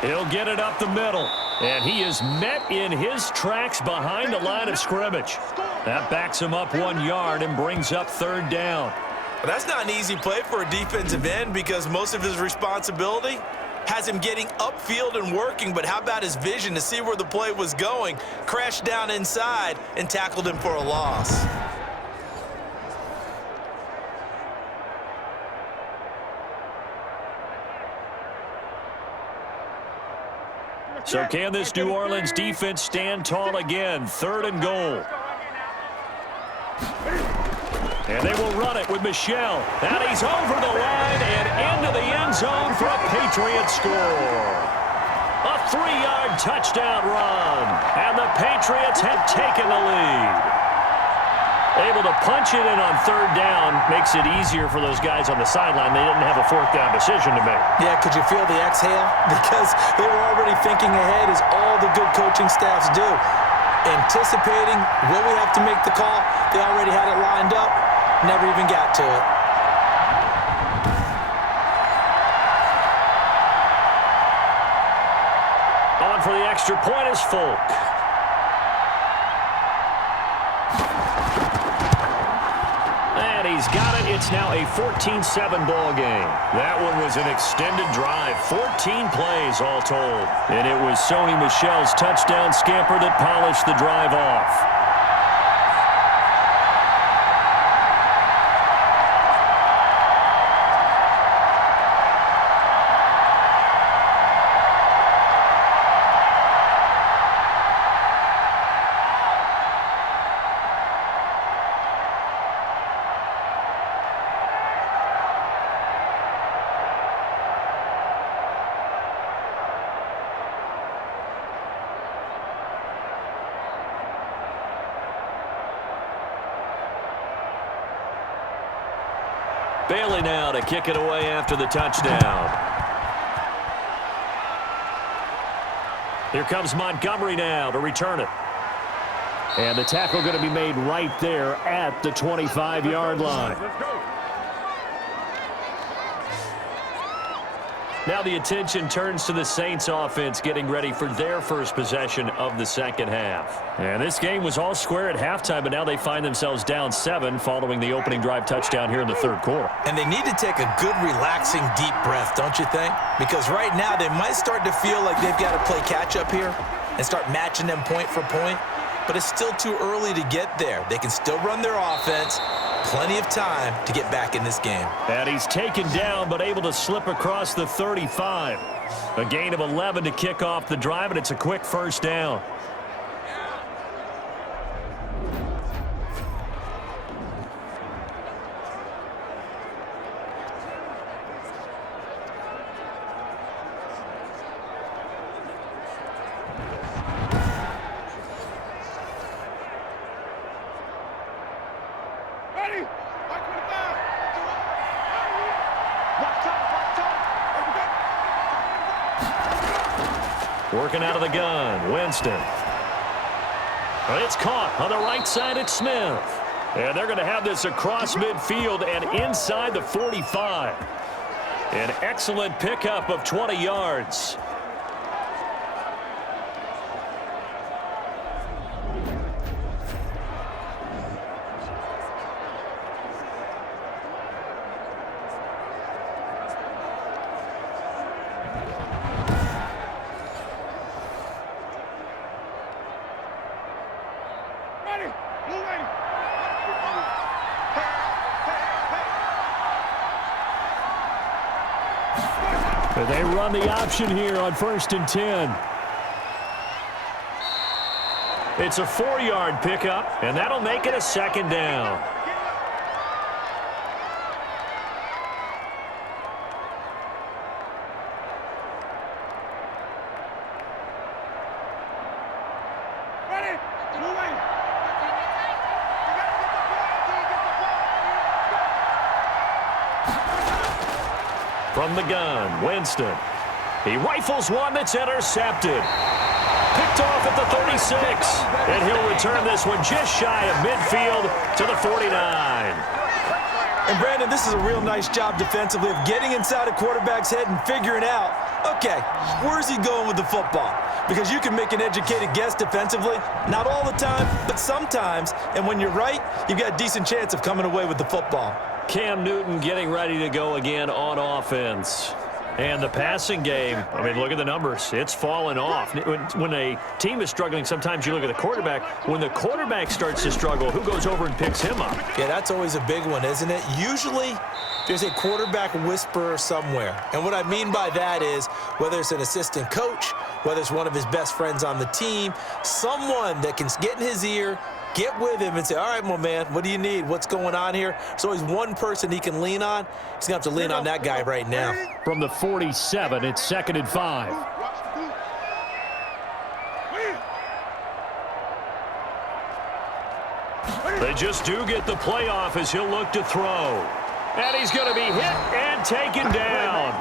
He'll get it up the middle. And he is met in his tracks behind the line of scrimmage. That backs him up 1 yard and brings up 3rd down. But that's not an easy play for a defensive end because most of his responsibility has him getting upfield and working, but how about his vision to see where the play was going? Crashed down inside and tackled him for a loss. So can this New Orleans defense stand tall again? 3rd and goal. And they will run it with Michel. And he's over the line and into the end zone for a Patriots score. A 3-yard touchdown run. And the Patriots have taken the lead. Able to punch it in on 3rd down makes it easier for those guys on the sideline. They didn't have a 4th down decision to make. Yeah, could you feel the exhale? Because they were already thinking ahead, as all the good coaching staffs do. Anticipating, will we have to make the call? They already had it lined up. Never even got to it. On for the extra point is Folk. And he's got it. It's now a 14-7 ball game. That one was an extended drive. 14 plays all told. And it was Sony Michel's touchdown scamper that polished the drive off. Bailey now to kick it away after the touchdown. Here comes Montgomery now to return it. And the tackle going to be made right there at the 25-yard line. Now the attention turns to the Saints offense getting ready for their first possession of the second half. And this game was all square at halftime, but now they find themselves down 7 following the opening drive touchdown here in the 3rd quarter. And they need to take a good, relaxing, deep breath, don't you think? Because right now they might start to feel like they've got to play catch-up here and start matching them point for point. But it's still too early to get there. They can still run their offense. Plenty of time to get back in this game. And he's taken down, but able to slip across the 35. A gain of 11 to kick off the drive, and it's a quick 1st down. Working out of the gun, Winston. It's caught on the right side at Smith. And they're going to have this across midfield and inside the 45. An excellent pickup of 20 yards. They run the option here on 1st and 10. It's a 4-yard pickup, and that'll make it a 2nd down. From the gun, Winston. He rifles one that's intercepted. Picked off at the 36. And he'll return this one just shy of midfield to the 49. And Brandon, this is a real nice job defensively of getting inside a quarterback's head and figuring out, okay, where's he going with the football? Because you can make an educated guess defensively, not all the time, but sometimes. And when you're right, you've got a decent chance of coming away with the football. Cam Newton getting ready to go again on offense. And the passing game, I mean, look at the numbers. It's fallen off. When a team is struggling, sometimes you look at the quarterback. When the quarterback starts to struggle, who goes over and picks him up? Yeah, that's always a big one, isn't it? Usually, there's a quarterback whisperer somewhere. And what I mean by that is, whether it's an assistant coach, whether it's one of his best friends on the team, someone that can get in his ear, get with him and say, all right, my man, what do you need? What's going on here? There's always one person he can lean on. He's going to have to lean on that guy right now. From the 47, it's 2nd and 5. They just do get the playoff as he'll look to throw. And he's going to be hit and taken down.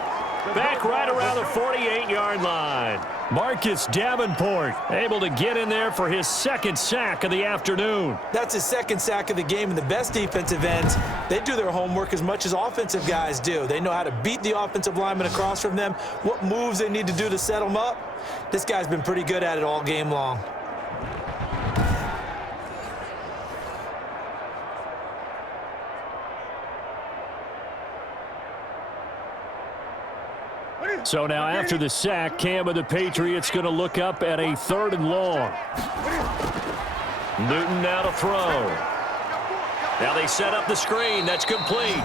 Back right around the 48-yard line. Marcus Davenport able to get in there for his 2nd sack of the afternoon. That's his 2nd sack of the game, and the best defensive ends, they do their homework as much as offensive guys do. They know how to beat the offensive lineman across from them, what moves they need to do to set them up. This guy's been pretty good at it all game long. So now after the sack, Cam of the Patriots going to look up at a 3rd and long. Newton now to throw. Now they set up the screen. That's complete.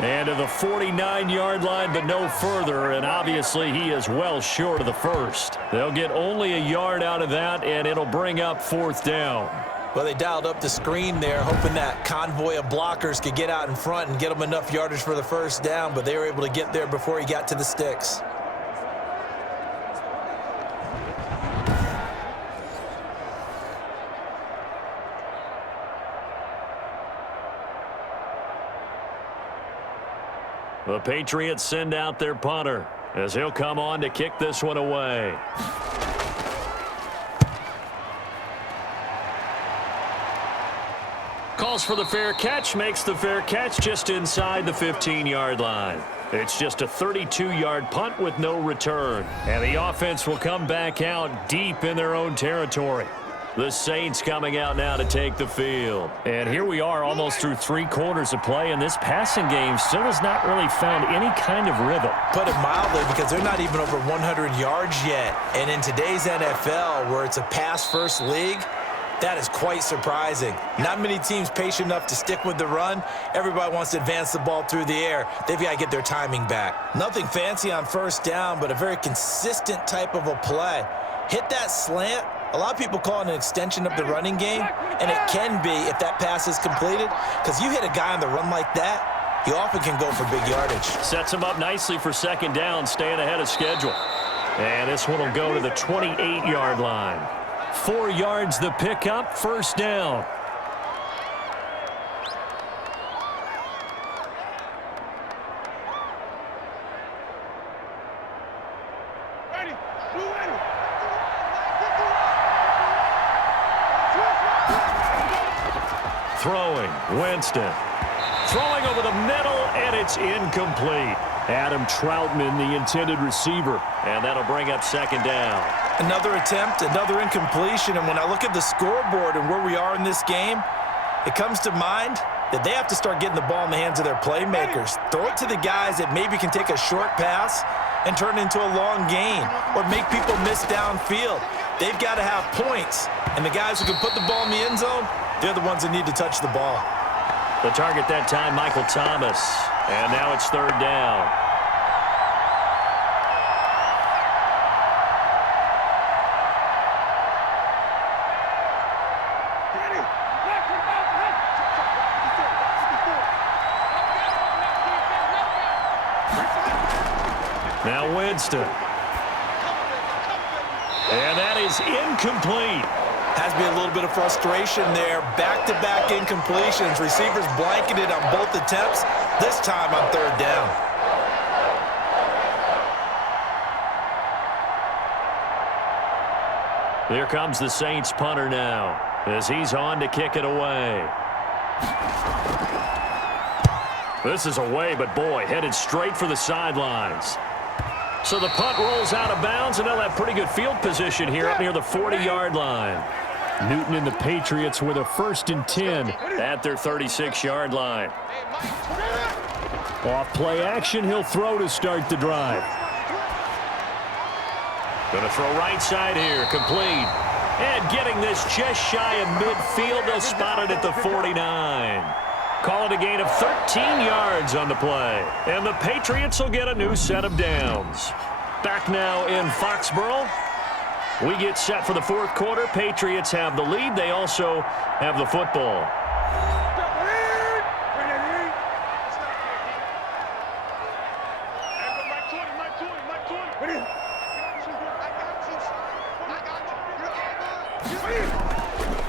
And to the 49-yard line, but no further. And obviously he is well short of the first. They'll get only a yard out of that, and it'll bring up 4th down. Well, they dialed up the screen there, hoping that convoy of blockers could get out in front and get them enough yardage for the 1st down, but they were able to get there before he got to the sticks. The Patriots send out their punter as he'll come on to kick this one away. Calls for the fair catch, makes the fair catch just inside the 15-yard line. It's just a 32-yard punt with no return. And the offense will come back out deep in their own territory. The Saints coming out now to take the field. And here we are almost through 3 quarters of play, and this passing game still has not really found any kind of rhythm. Put it mildly, because they're not even over 100 yards yet. And in today's NFL, where it's a pass-first league, that is quite surprising. Not many teams patient enough to stick with the run. Everybody wants to advance the ball through the air. They've got to get their timing back. Nothing fancy on 1st down, but a very consistent type of a play. Hit that slant. A lot of people call it an extension of the running game, and it can be if that pass is completed, because you hit a guy on the run like that, you often can go for big yardage. Sets him up nicely for 2nd down, staying ahead of schedule. And this one will go to the 28-yard line. 4 yards the pickup, 1st down. Throwing, Winston. Throwing over the middle, and it's incomplete. Adam Troutman, the intended receiver. And that'll bring up 2nd down. Another attempt, another incompletion, and when I look at the scoreboard and where we are in this game, it comes to mind that they have to start getting the ball in the hands of their playmakers. Throw it to the guys that maybe can take a short pass and turn it into a long gain or make people miss downfield. They've got to have points, and the guys who can put the ball in the end zone, they're the ones that need to touch the ball. The target that time, Michael Thomas. And now it's 3rd down. Now Winston. And that is incomplete. Has to be a little bit of frustration there. Back-to-back incompletions. Receivers blanketed on both attempts, this time on 3rd down. Here comes the Saints punter now as he's on to kick it away. This is away, but boy, headed straight for the sidelines. So the punt rolls out of bounds, and they'll have pretty good field position here up near the 40-yard line. Newton and the Patriots with a 1st and 10 at their 36-yard line. Off play action, he'll throw to start the drive. Going to throw right side here, complete. And getting this just shy of midfield, they'll spot it at the 49. Call it a gain of 13 yards on the play. And the Patriots will get a new set of downs. Back now in Foxborough. We get set for the fourth quarter. Patriots have the lead. They also have the football.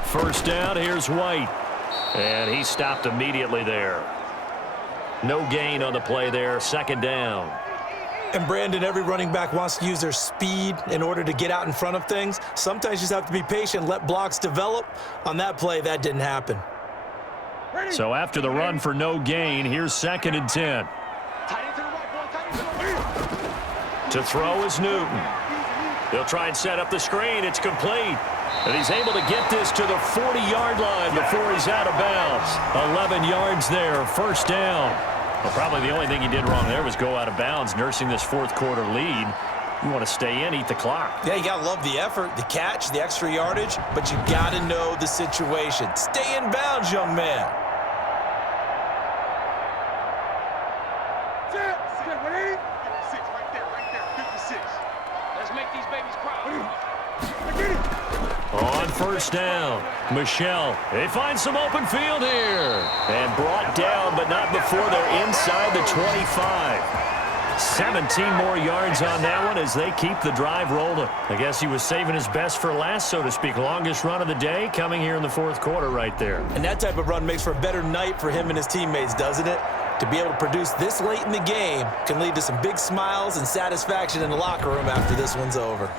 First down, here's White. And he stopped immediately there. No gain on the play there, second down. And Brandon, every running back wants to use their speed in order to get out in front of things. Sometimes you just have to be patient, let blocks develop. On that play, that didn't happen. So after the run for no gain, here's 2nd and 10. To throw is Newton. He'll try and set up the screen. It's complete. And he's able to get this to the 40-yard line before he's out of bounds. 11 yards there, first down. Well, probably the only thing he did wrong there was go out of bounds, nursing this fourth quarter lead. You want to stay in, eat the clock. Yeah, you got to love the effort, the catch, the extra yardage, but you got to know the situation. Stay in bounds, young man. On first down, Michelle. They find some open field here. And brought down, but not before they're inside the 25. 17 more yards on that one as they keep the drive rolling. I guess he was saving his best for last, so to speak. Longest run of the day coming here in the fourth quarter right there. And that type of run makes for a better night for him and his teammates, doesn't it? To be able to produce this late in the game can lead to some big smiles and satisfaction in the locker room after this one's over.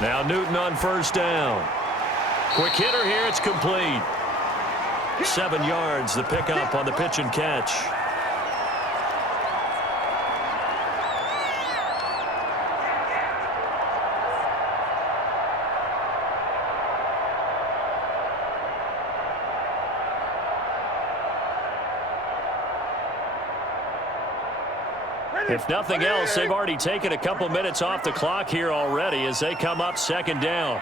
Now Newton on first down. Quick hitter here, it's complete. 7 yards, the pickup on the pitch and catch. If nothing else, they've already taken a couple minutes off the clock here already as they come up second down.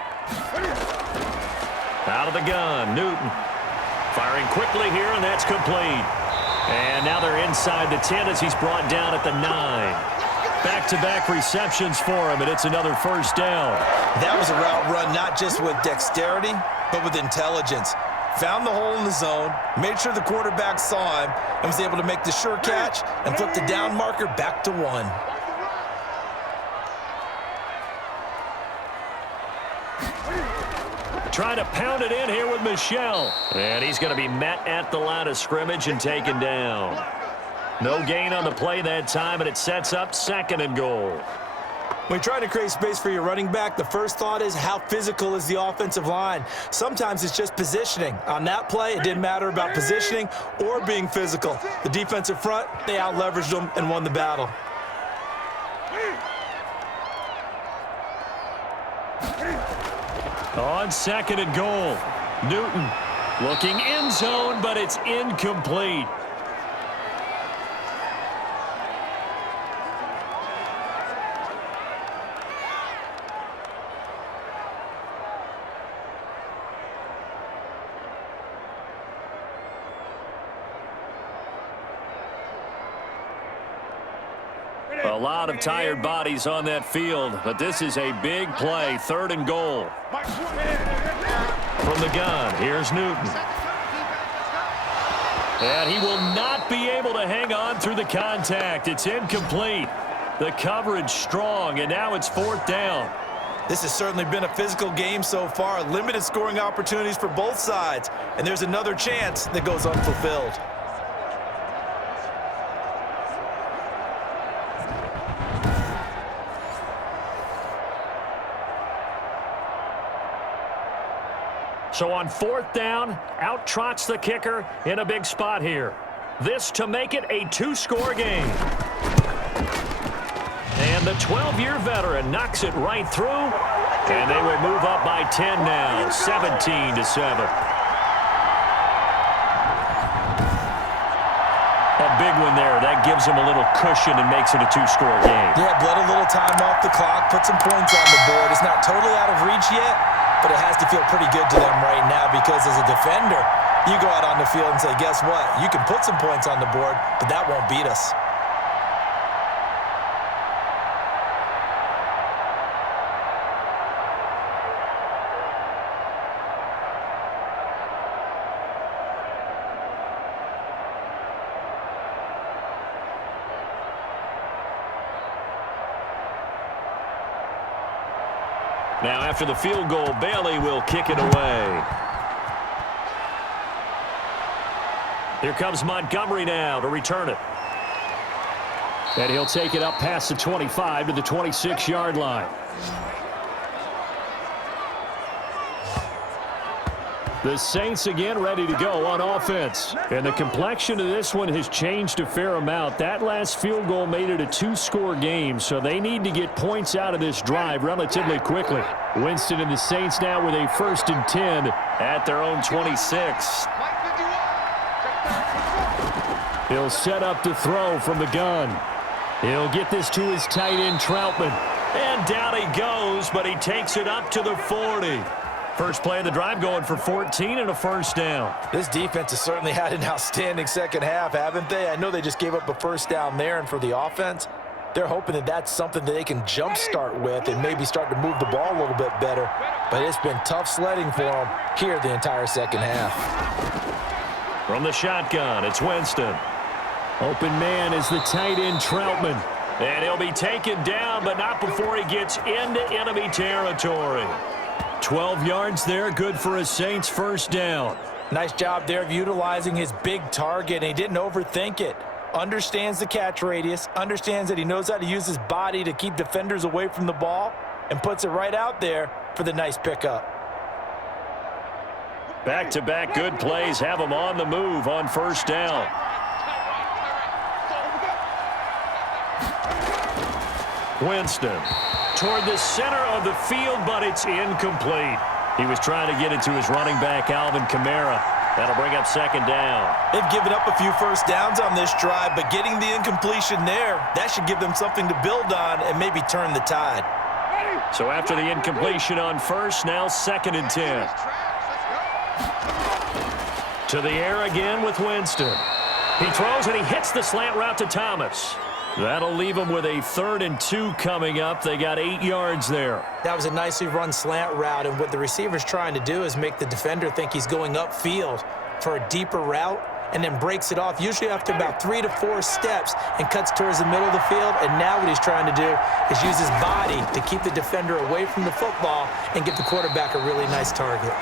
Out of the gun, Newton. Firing quickly here, and that's complete. And now they're inside the 10 as he's brought down at the 9. Back-to-back receptions for him, and it's another first down. That was a route run not just with dexterity, but with intelligence. Found the hole in the zone, made sure the quarterback saw him, and was able to make the sure catch and flip the down marker back to 1. Trying to pound it in here with Michelle. And he's going to be met at the line of scrimmage and taken down. No gain on the play that time, and it sets up 2nd and goal. When you're trying to create space for your running back, the first thought is how physical is the offensive line. Sometimes it's just positioning. On that play, it didn't matter about positioning or being physical. The defensive front, they out-leveraged them and won the battle. On 2nd and goal, Newton looking end zone, but it's incomplete. A lot of tired bodies on that field, but this is a big play, 3rd and goal. From the gun, here's Newton. And he will not be able to hang on through the contact. It's incomplete. The coverage strong, and now it's 4th down. This has certainly been a physical game so far. Limited scoring opportunities for both sides, and there's another chance that goes unfulfilled. So on 4th down, out trots the kicker in a big spot here. This to make it a 2-score game. And the 12-year veteran knocks it right through, And they will move up by 10 now, 17-7. A big one there. That gives them a little cushion and makes it a two-score game. Yeah, bled a little time off the clock, put some points on the board. It's not totally out of reach yet, but it has to feel pretty good to them right now because as a defender, you go out on the field and say, guess what? You can put some points on the board, but that won't beat us. Now, after the field goal, Bailey will kick it away. Here comes Montgomery now to return it. And he'll take it up past the 25 to the 26-yard line. The Saints again ready to go on offense. And the complexion of this one has changed a fair amount. That last field goal made it a two-score game, so they need to get points out of this drive relatively quickly. Winston and the Saints now with a 1st and 10 at their own 26. He'll set up to throw from the gun. He'll get this to his tight end, Troutman. And down he goes, but he takes it up to the 40. First play of the drive going for 14 and a first down. This defense has certainly had an outstanding second half, haven't they? I know they just gave up a first down there, and for the offense, they're hoping that that's something that they can jumpstart with and maybe start to move the ball a little bit better. But it's been tough sledding for them here the entire second half. From the shotgun, it's Winston. Open man is the tight end, Troutman. And he'll be taken down, but not before he gets into enemy territory. 12 yards there, good for a Saints first down. Nice job there of utilizing his big target, and he didn't overthink it. Understands the catch radius, understands that he knows how to use his body to keep defenders away from the ball, and puts it right out there for the nice pickup. Back-to-back good plays have him on the move on first down. Winston toward the center of the field, but it's incomplete. He was trying to get it to his running back, Alvin Kamara. That'll bring up second down. They've given up a few first downs on this drive, but getting the incompletion there, that should give them something to build on and maybe turn the tide. So after the incompletion on first, now 2nd and 10. To the air again with Winston. He throws and he hits the slant route to Thomas. That'll leave them with a 3rd and 2 coming up. They got 8 yards there. That was a nicely run slant route, and what the receiver's trying to do is make the defender think he's going upfield for a deeper route and then breaks it off, usually after about 3 to 4 steps, and cuts towards the middle of the field. And now what he's trying to do is use his body to keep the defender away from the football and get the quarterback a really nice target.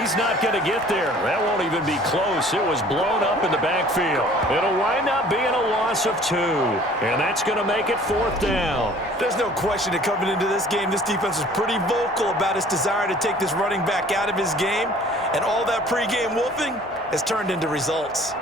He's not going to get there. That won't even be close. It was blown up in the backfield. It'll wind up being a loss of 2, and that's going to make it 4th down. There's no question that coming into this game, this defense was pretty vocal about its desire to take this running back out of his game, and all that pregame wolfing has turned into results.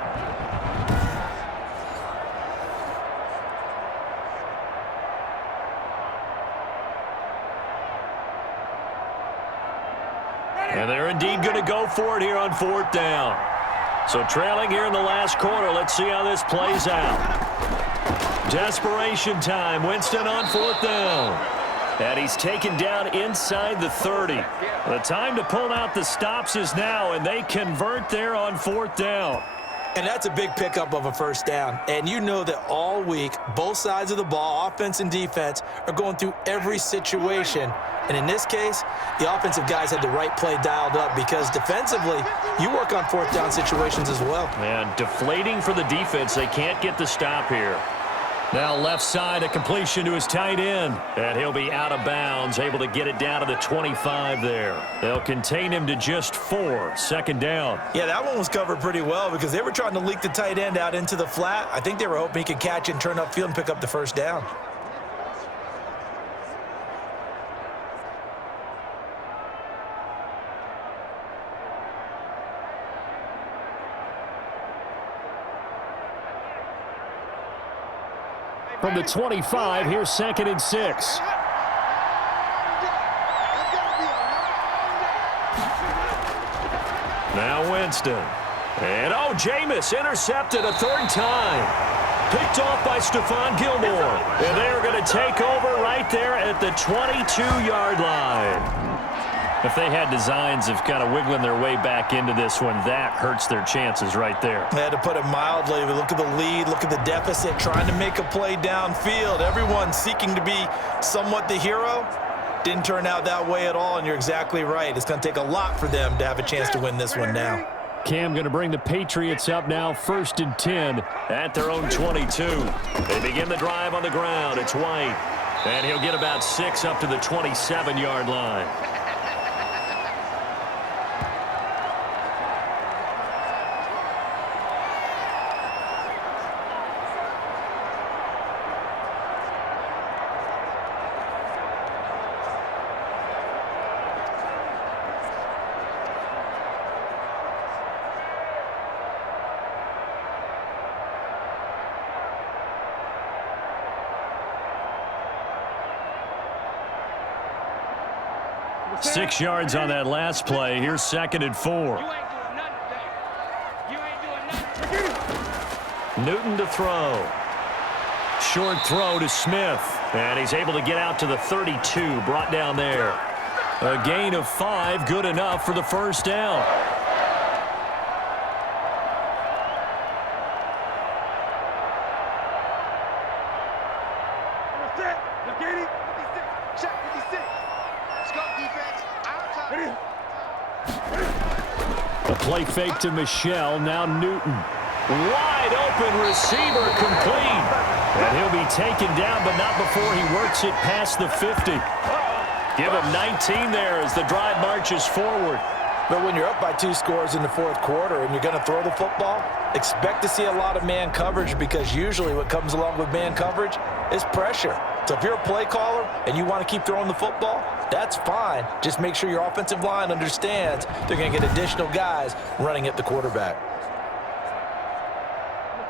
And they're indeed going to go for it here on 4th down. So trailing here in the last quarter, let's see how this plays out. Desperation time. Winston on 4th down. And he's taken down inside the 30. The time to pull out the stops is now, and they convert there on 4th down. And that's a big pickup of a first down. And you know that all week, both sides of the ball, offense and defense, are going through every situation. And in this case, the offensive guys had the right play dialed up because defensively, you work on 4th down situations as well. And deflating for the defense. They can't get the stop here. Now left side, a completion to his tight end. And he'll be out of bounds, able to get it down to the 25 there. They'll contain him to just 4, 2nd down. Yeah, that one was covered pretty well because they were trying to leak the tight end out into the flat. I think they were hoping he could catch it and turn upfield and pick up the first down. From the 25, here's 2nd and 6. Now Winston. And, oh, Jameis intercepted a third time. Picked off by Stephon Gilmore. And they are going to take over right there at the 22-yard line. If they had designs of kind of wiggling their way back into this one, that hurts their chances right there. I had to put it mildly. Look at the lead. Look at the deficit. Trying to make a play downfield. Everyone seeking to be somewhat the hero. Didn't turn out that way at all, and you're exactly right. It's going to take a lot for them to have a chance to win this one now. Cam going to bring the Patriots up now, 1st and 10 at their own 22. They begin the drive on the ground. It's White, and he'll get about 6 up to the 27-yard line. Six yards on that last play. Here's 2nd and 4. Newton to throw. Short throw to Smith. And he's able to get out to the 32, brought down there. A gain of 5, good enough for the first down. A play fake to Michelle. Now Newton. Wide open receiver complete. And he'll be taken down, but not before he works it past the 50. Give him 19 there as the drive marches forward. But when you're up by 2 scores in the 4th quarter and you're going to throw the football, expect to see a lot of man coverage, because usually what comes along with man coverage is pressure. So if you're a play caller and you want to keep throwing the football, that's fine. Just make sure your offensive line understands they're going to get additional guys running at the quarterback.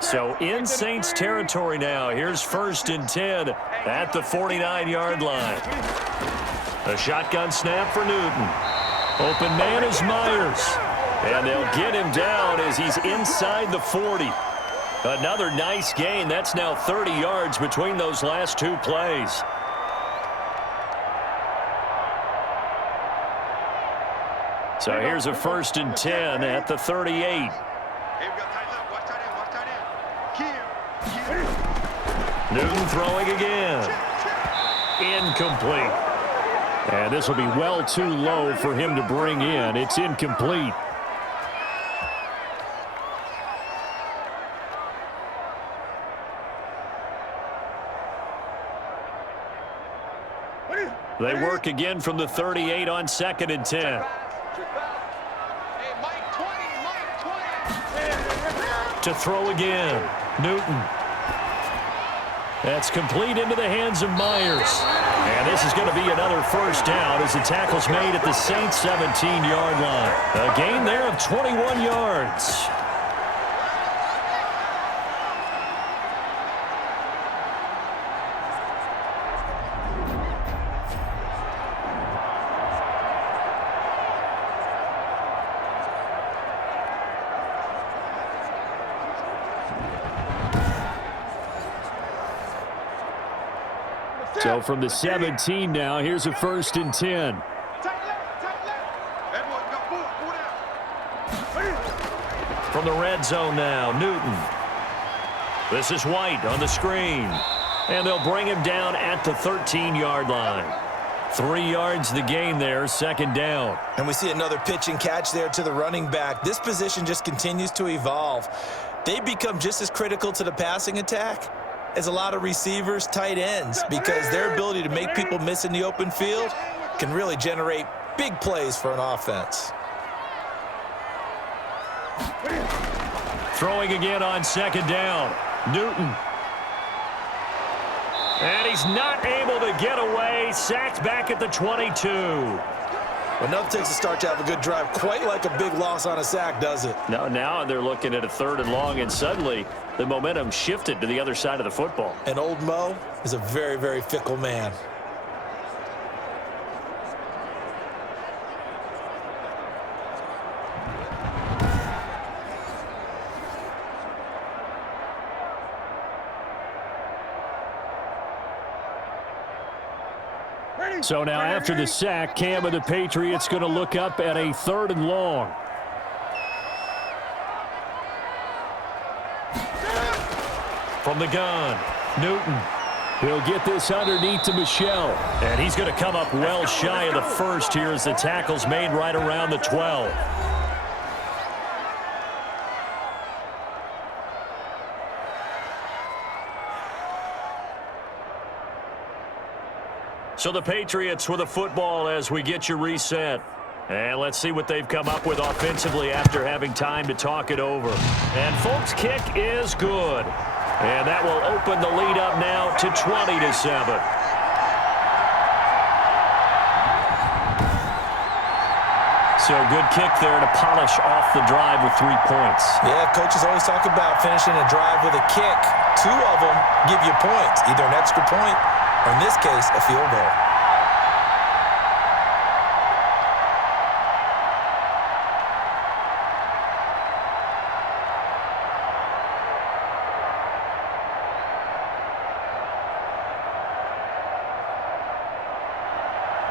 So in Saints territory now. Here's 1st and 10 at the 49-yard line. A shotgun snap for Newton. Open man is Myers. And they'll get him down as he's inside the 40. Another nice gain. That's now 30 yards between those last 2 plays. So here's a 1st and 10 at the 38. Newton throwing again. Incomplete. And this will be well too low for him to bring in. It's incomplete. They work again from the 38 on 2nd and 10. To throw again. Newton. That's complete into the hands of Myers. And this is going to be another first down as the tackle's made at the Saints 17-yard line. A gain there of 21 yards. So from the 17 now, here's a 1st and 10. From the red zone now, Newton. This is White on the screen. And they'll bring him down at the 13-yard line. 3 yards the gain there, 2nd down. And we see another pitch and catch there to the running back. This position just continues to evolve. They become just as critical to the passing attack as a lot of receivers, tight ends, because their ability to make people miss in the open field can really generate big plays for an offense. Throwing again on 2nd down. Newton. And he's not able to get away. Sacked back at the 22. Well, nothing takes a start to have a good drive quite like a big loss on a sack, does it? No, now they're looking at a 3rd and long, and suddenly the momentum shifted to the other side of the football. And old Mo is a very, very fickle man. So now after the sack, Cam of the Patriots going to look up at a 3rd and long. From the gun, Newton. He'll get this underneath to Michelle. And he's going to come up well shy of the first here as the tackle's made right around the 12. So the Patriots with the football as we get you reset. And let's see what they've come up with offensively after having time to talk it over. And folks, kick is good. And that will open the lead up now to 20-7. So good kick there to polish off the drive with 3 points. Yeah, coaches always talk about finishing a drive with a kick. 2 of them give you points, either an extra point or, in this case, a field goal.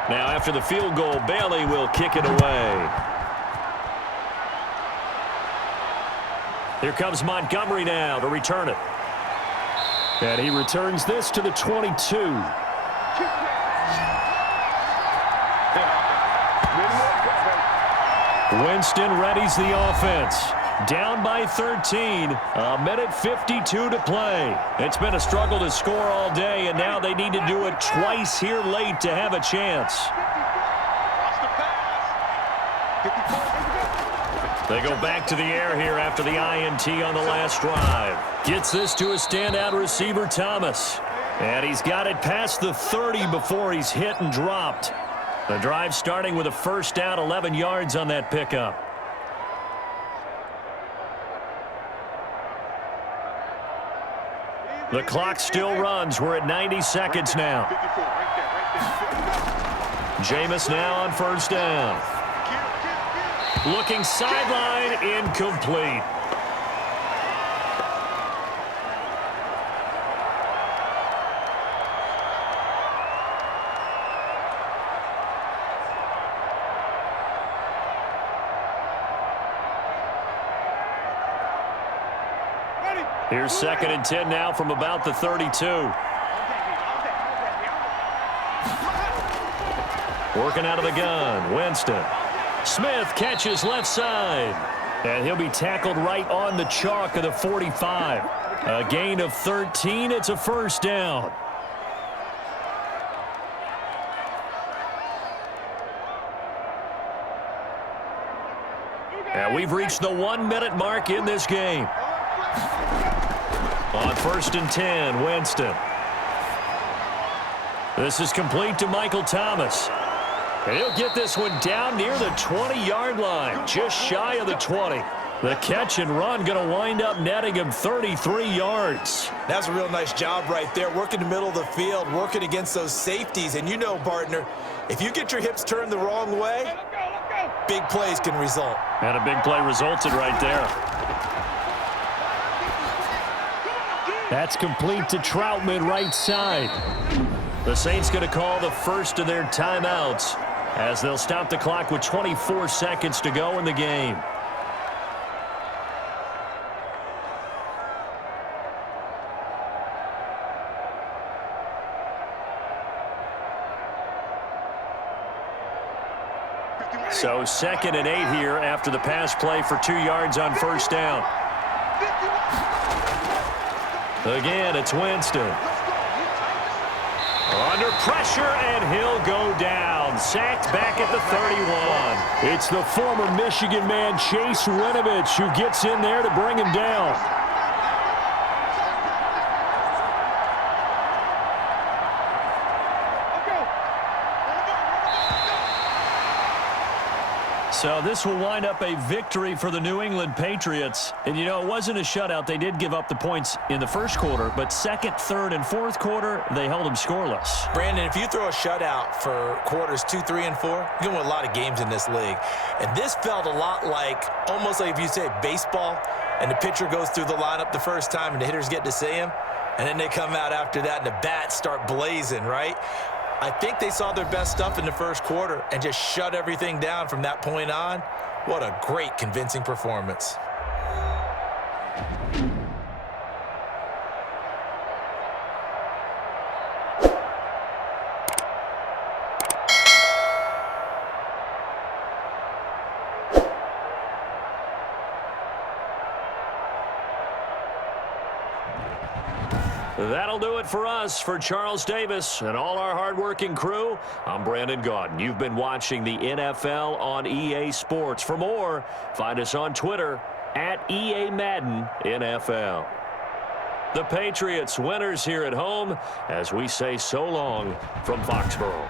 Now after the field goal, Bailey will kick it away. Here comes Montgomery now to return it. And he returns this to the 22. Winston readies the offense. Down by 13. A minute 52 to play. It's been a struggle to score all day, and now they need to do it twice here late to have a chance. They go back to the air here after the INT on the last drive. Gets this to a standout receiver, Thomas. And he's got it past the 30 before he's hit and dropped. The drive starting with a first down, 11 yards on that pickup. The clock still runs. We're at 90 seconds now. Jameis now on first down. Looking sideline, incomplete. Here's 2nd and 10 now from about the 32. Working out of the gun, Winston. Smith catches left side. And he'll be tackled right on the chalk of the 45. A gain of 13. It's a first down. And we've reached the 1-minute mark in this game. On 1st and 10, Winston. This is complete to Michael Thomas. And he'll get this one down near the 20-yard line, just shy of the 20. The catch and run going to wind up netting him 33 yards. That's a real nice job right there, working the middle of the field, working against those safeties. And you know, partner, if you get your hips turned the wrong way, big plays can result. And a big play resulted right there. That's complete to Troutman right side. The Saints going to call the first of their timeouts as they'll stop the clock with 24 seconds to go in the game. So 2nd and 8 here after the pass play for 2 yards on first down. Again, it's Winston. Under pressure, and he'll go down. Sacked back at the 31. It's the former Michigan man, Chase Winovich, who gets in there to bring him down. So this will wind up a victory for the New England Patriots. And, you know, it wasn't a shutout. They did give up the points in the first quarter, but 2nd, 3rd, and 4th quarter, they held them scoreless. Brandon, if you throw a shutout for quarters 2, 3, and 4, you're going to win a lot of games in this league. And this felt a lot like, almost like if you say baseball, and the pitcher goes through the lineup the first time, and the hitters get to see him, and then they come out after that, and the bats start blazing, right? I think they saw their best stuff in the first quarter and just shut everything down from that point on. What a great, convincing performance. That'll do it for us. For Charles Davis and all our hardworking crew, I'm Brandon Gaudin. You've been watching the NFL on EA Sports. For more, find us on Twitter at EA Madden NFL. The Patriots winners here at home as we say so long from Foxborough.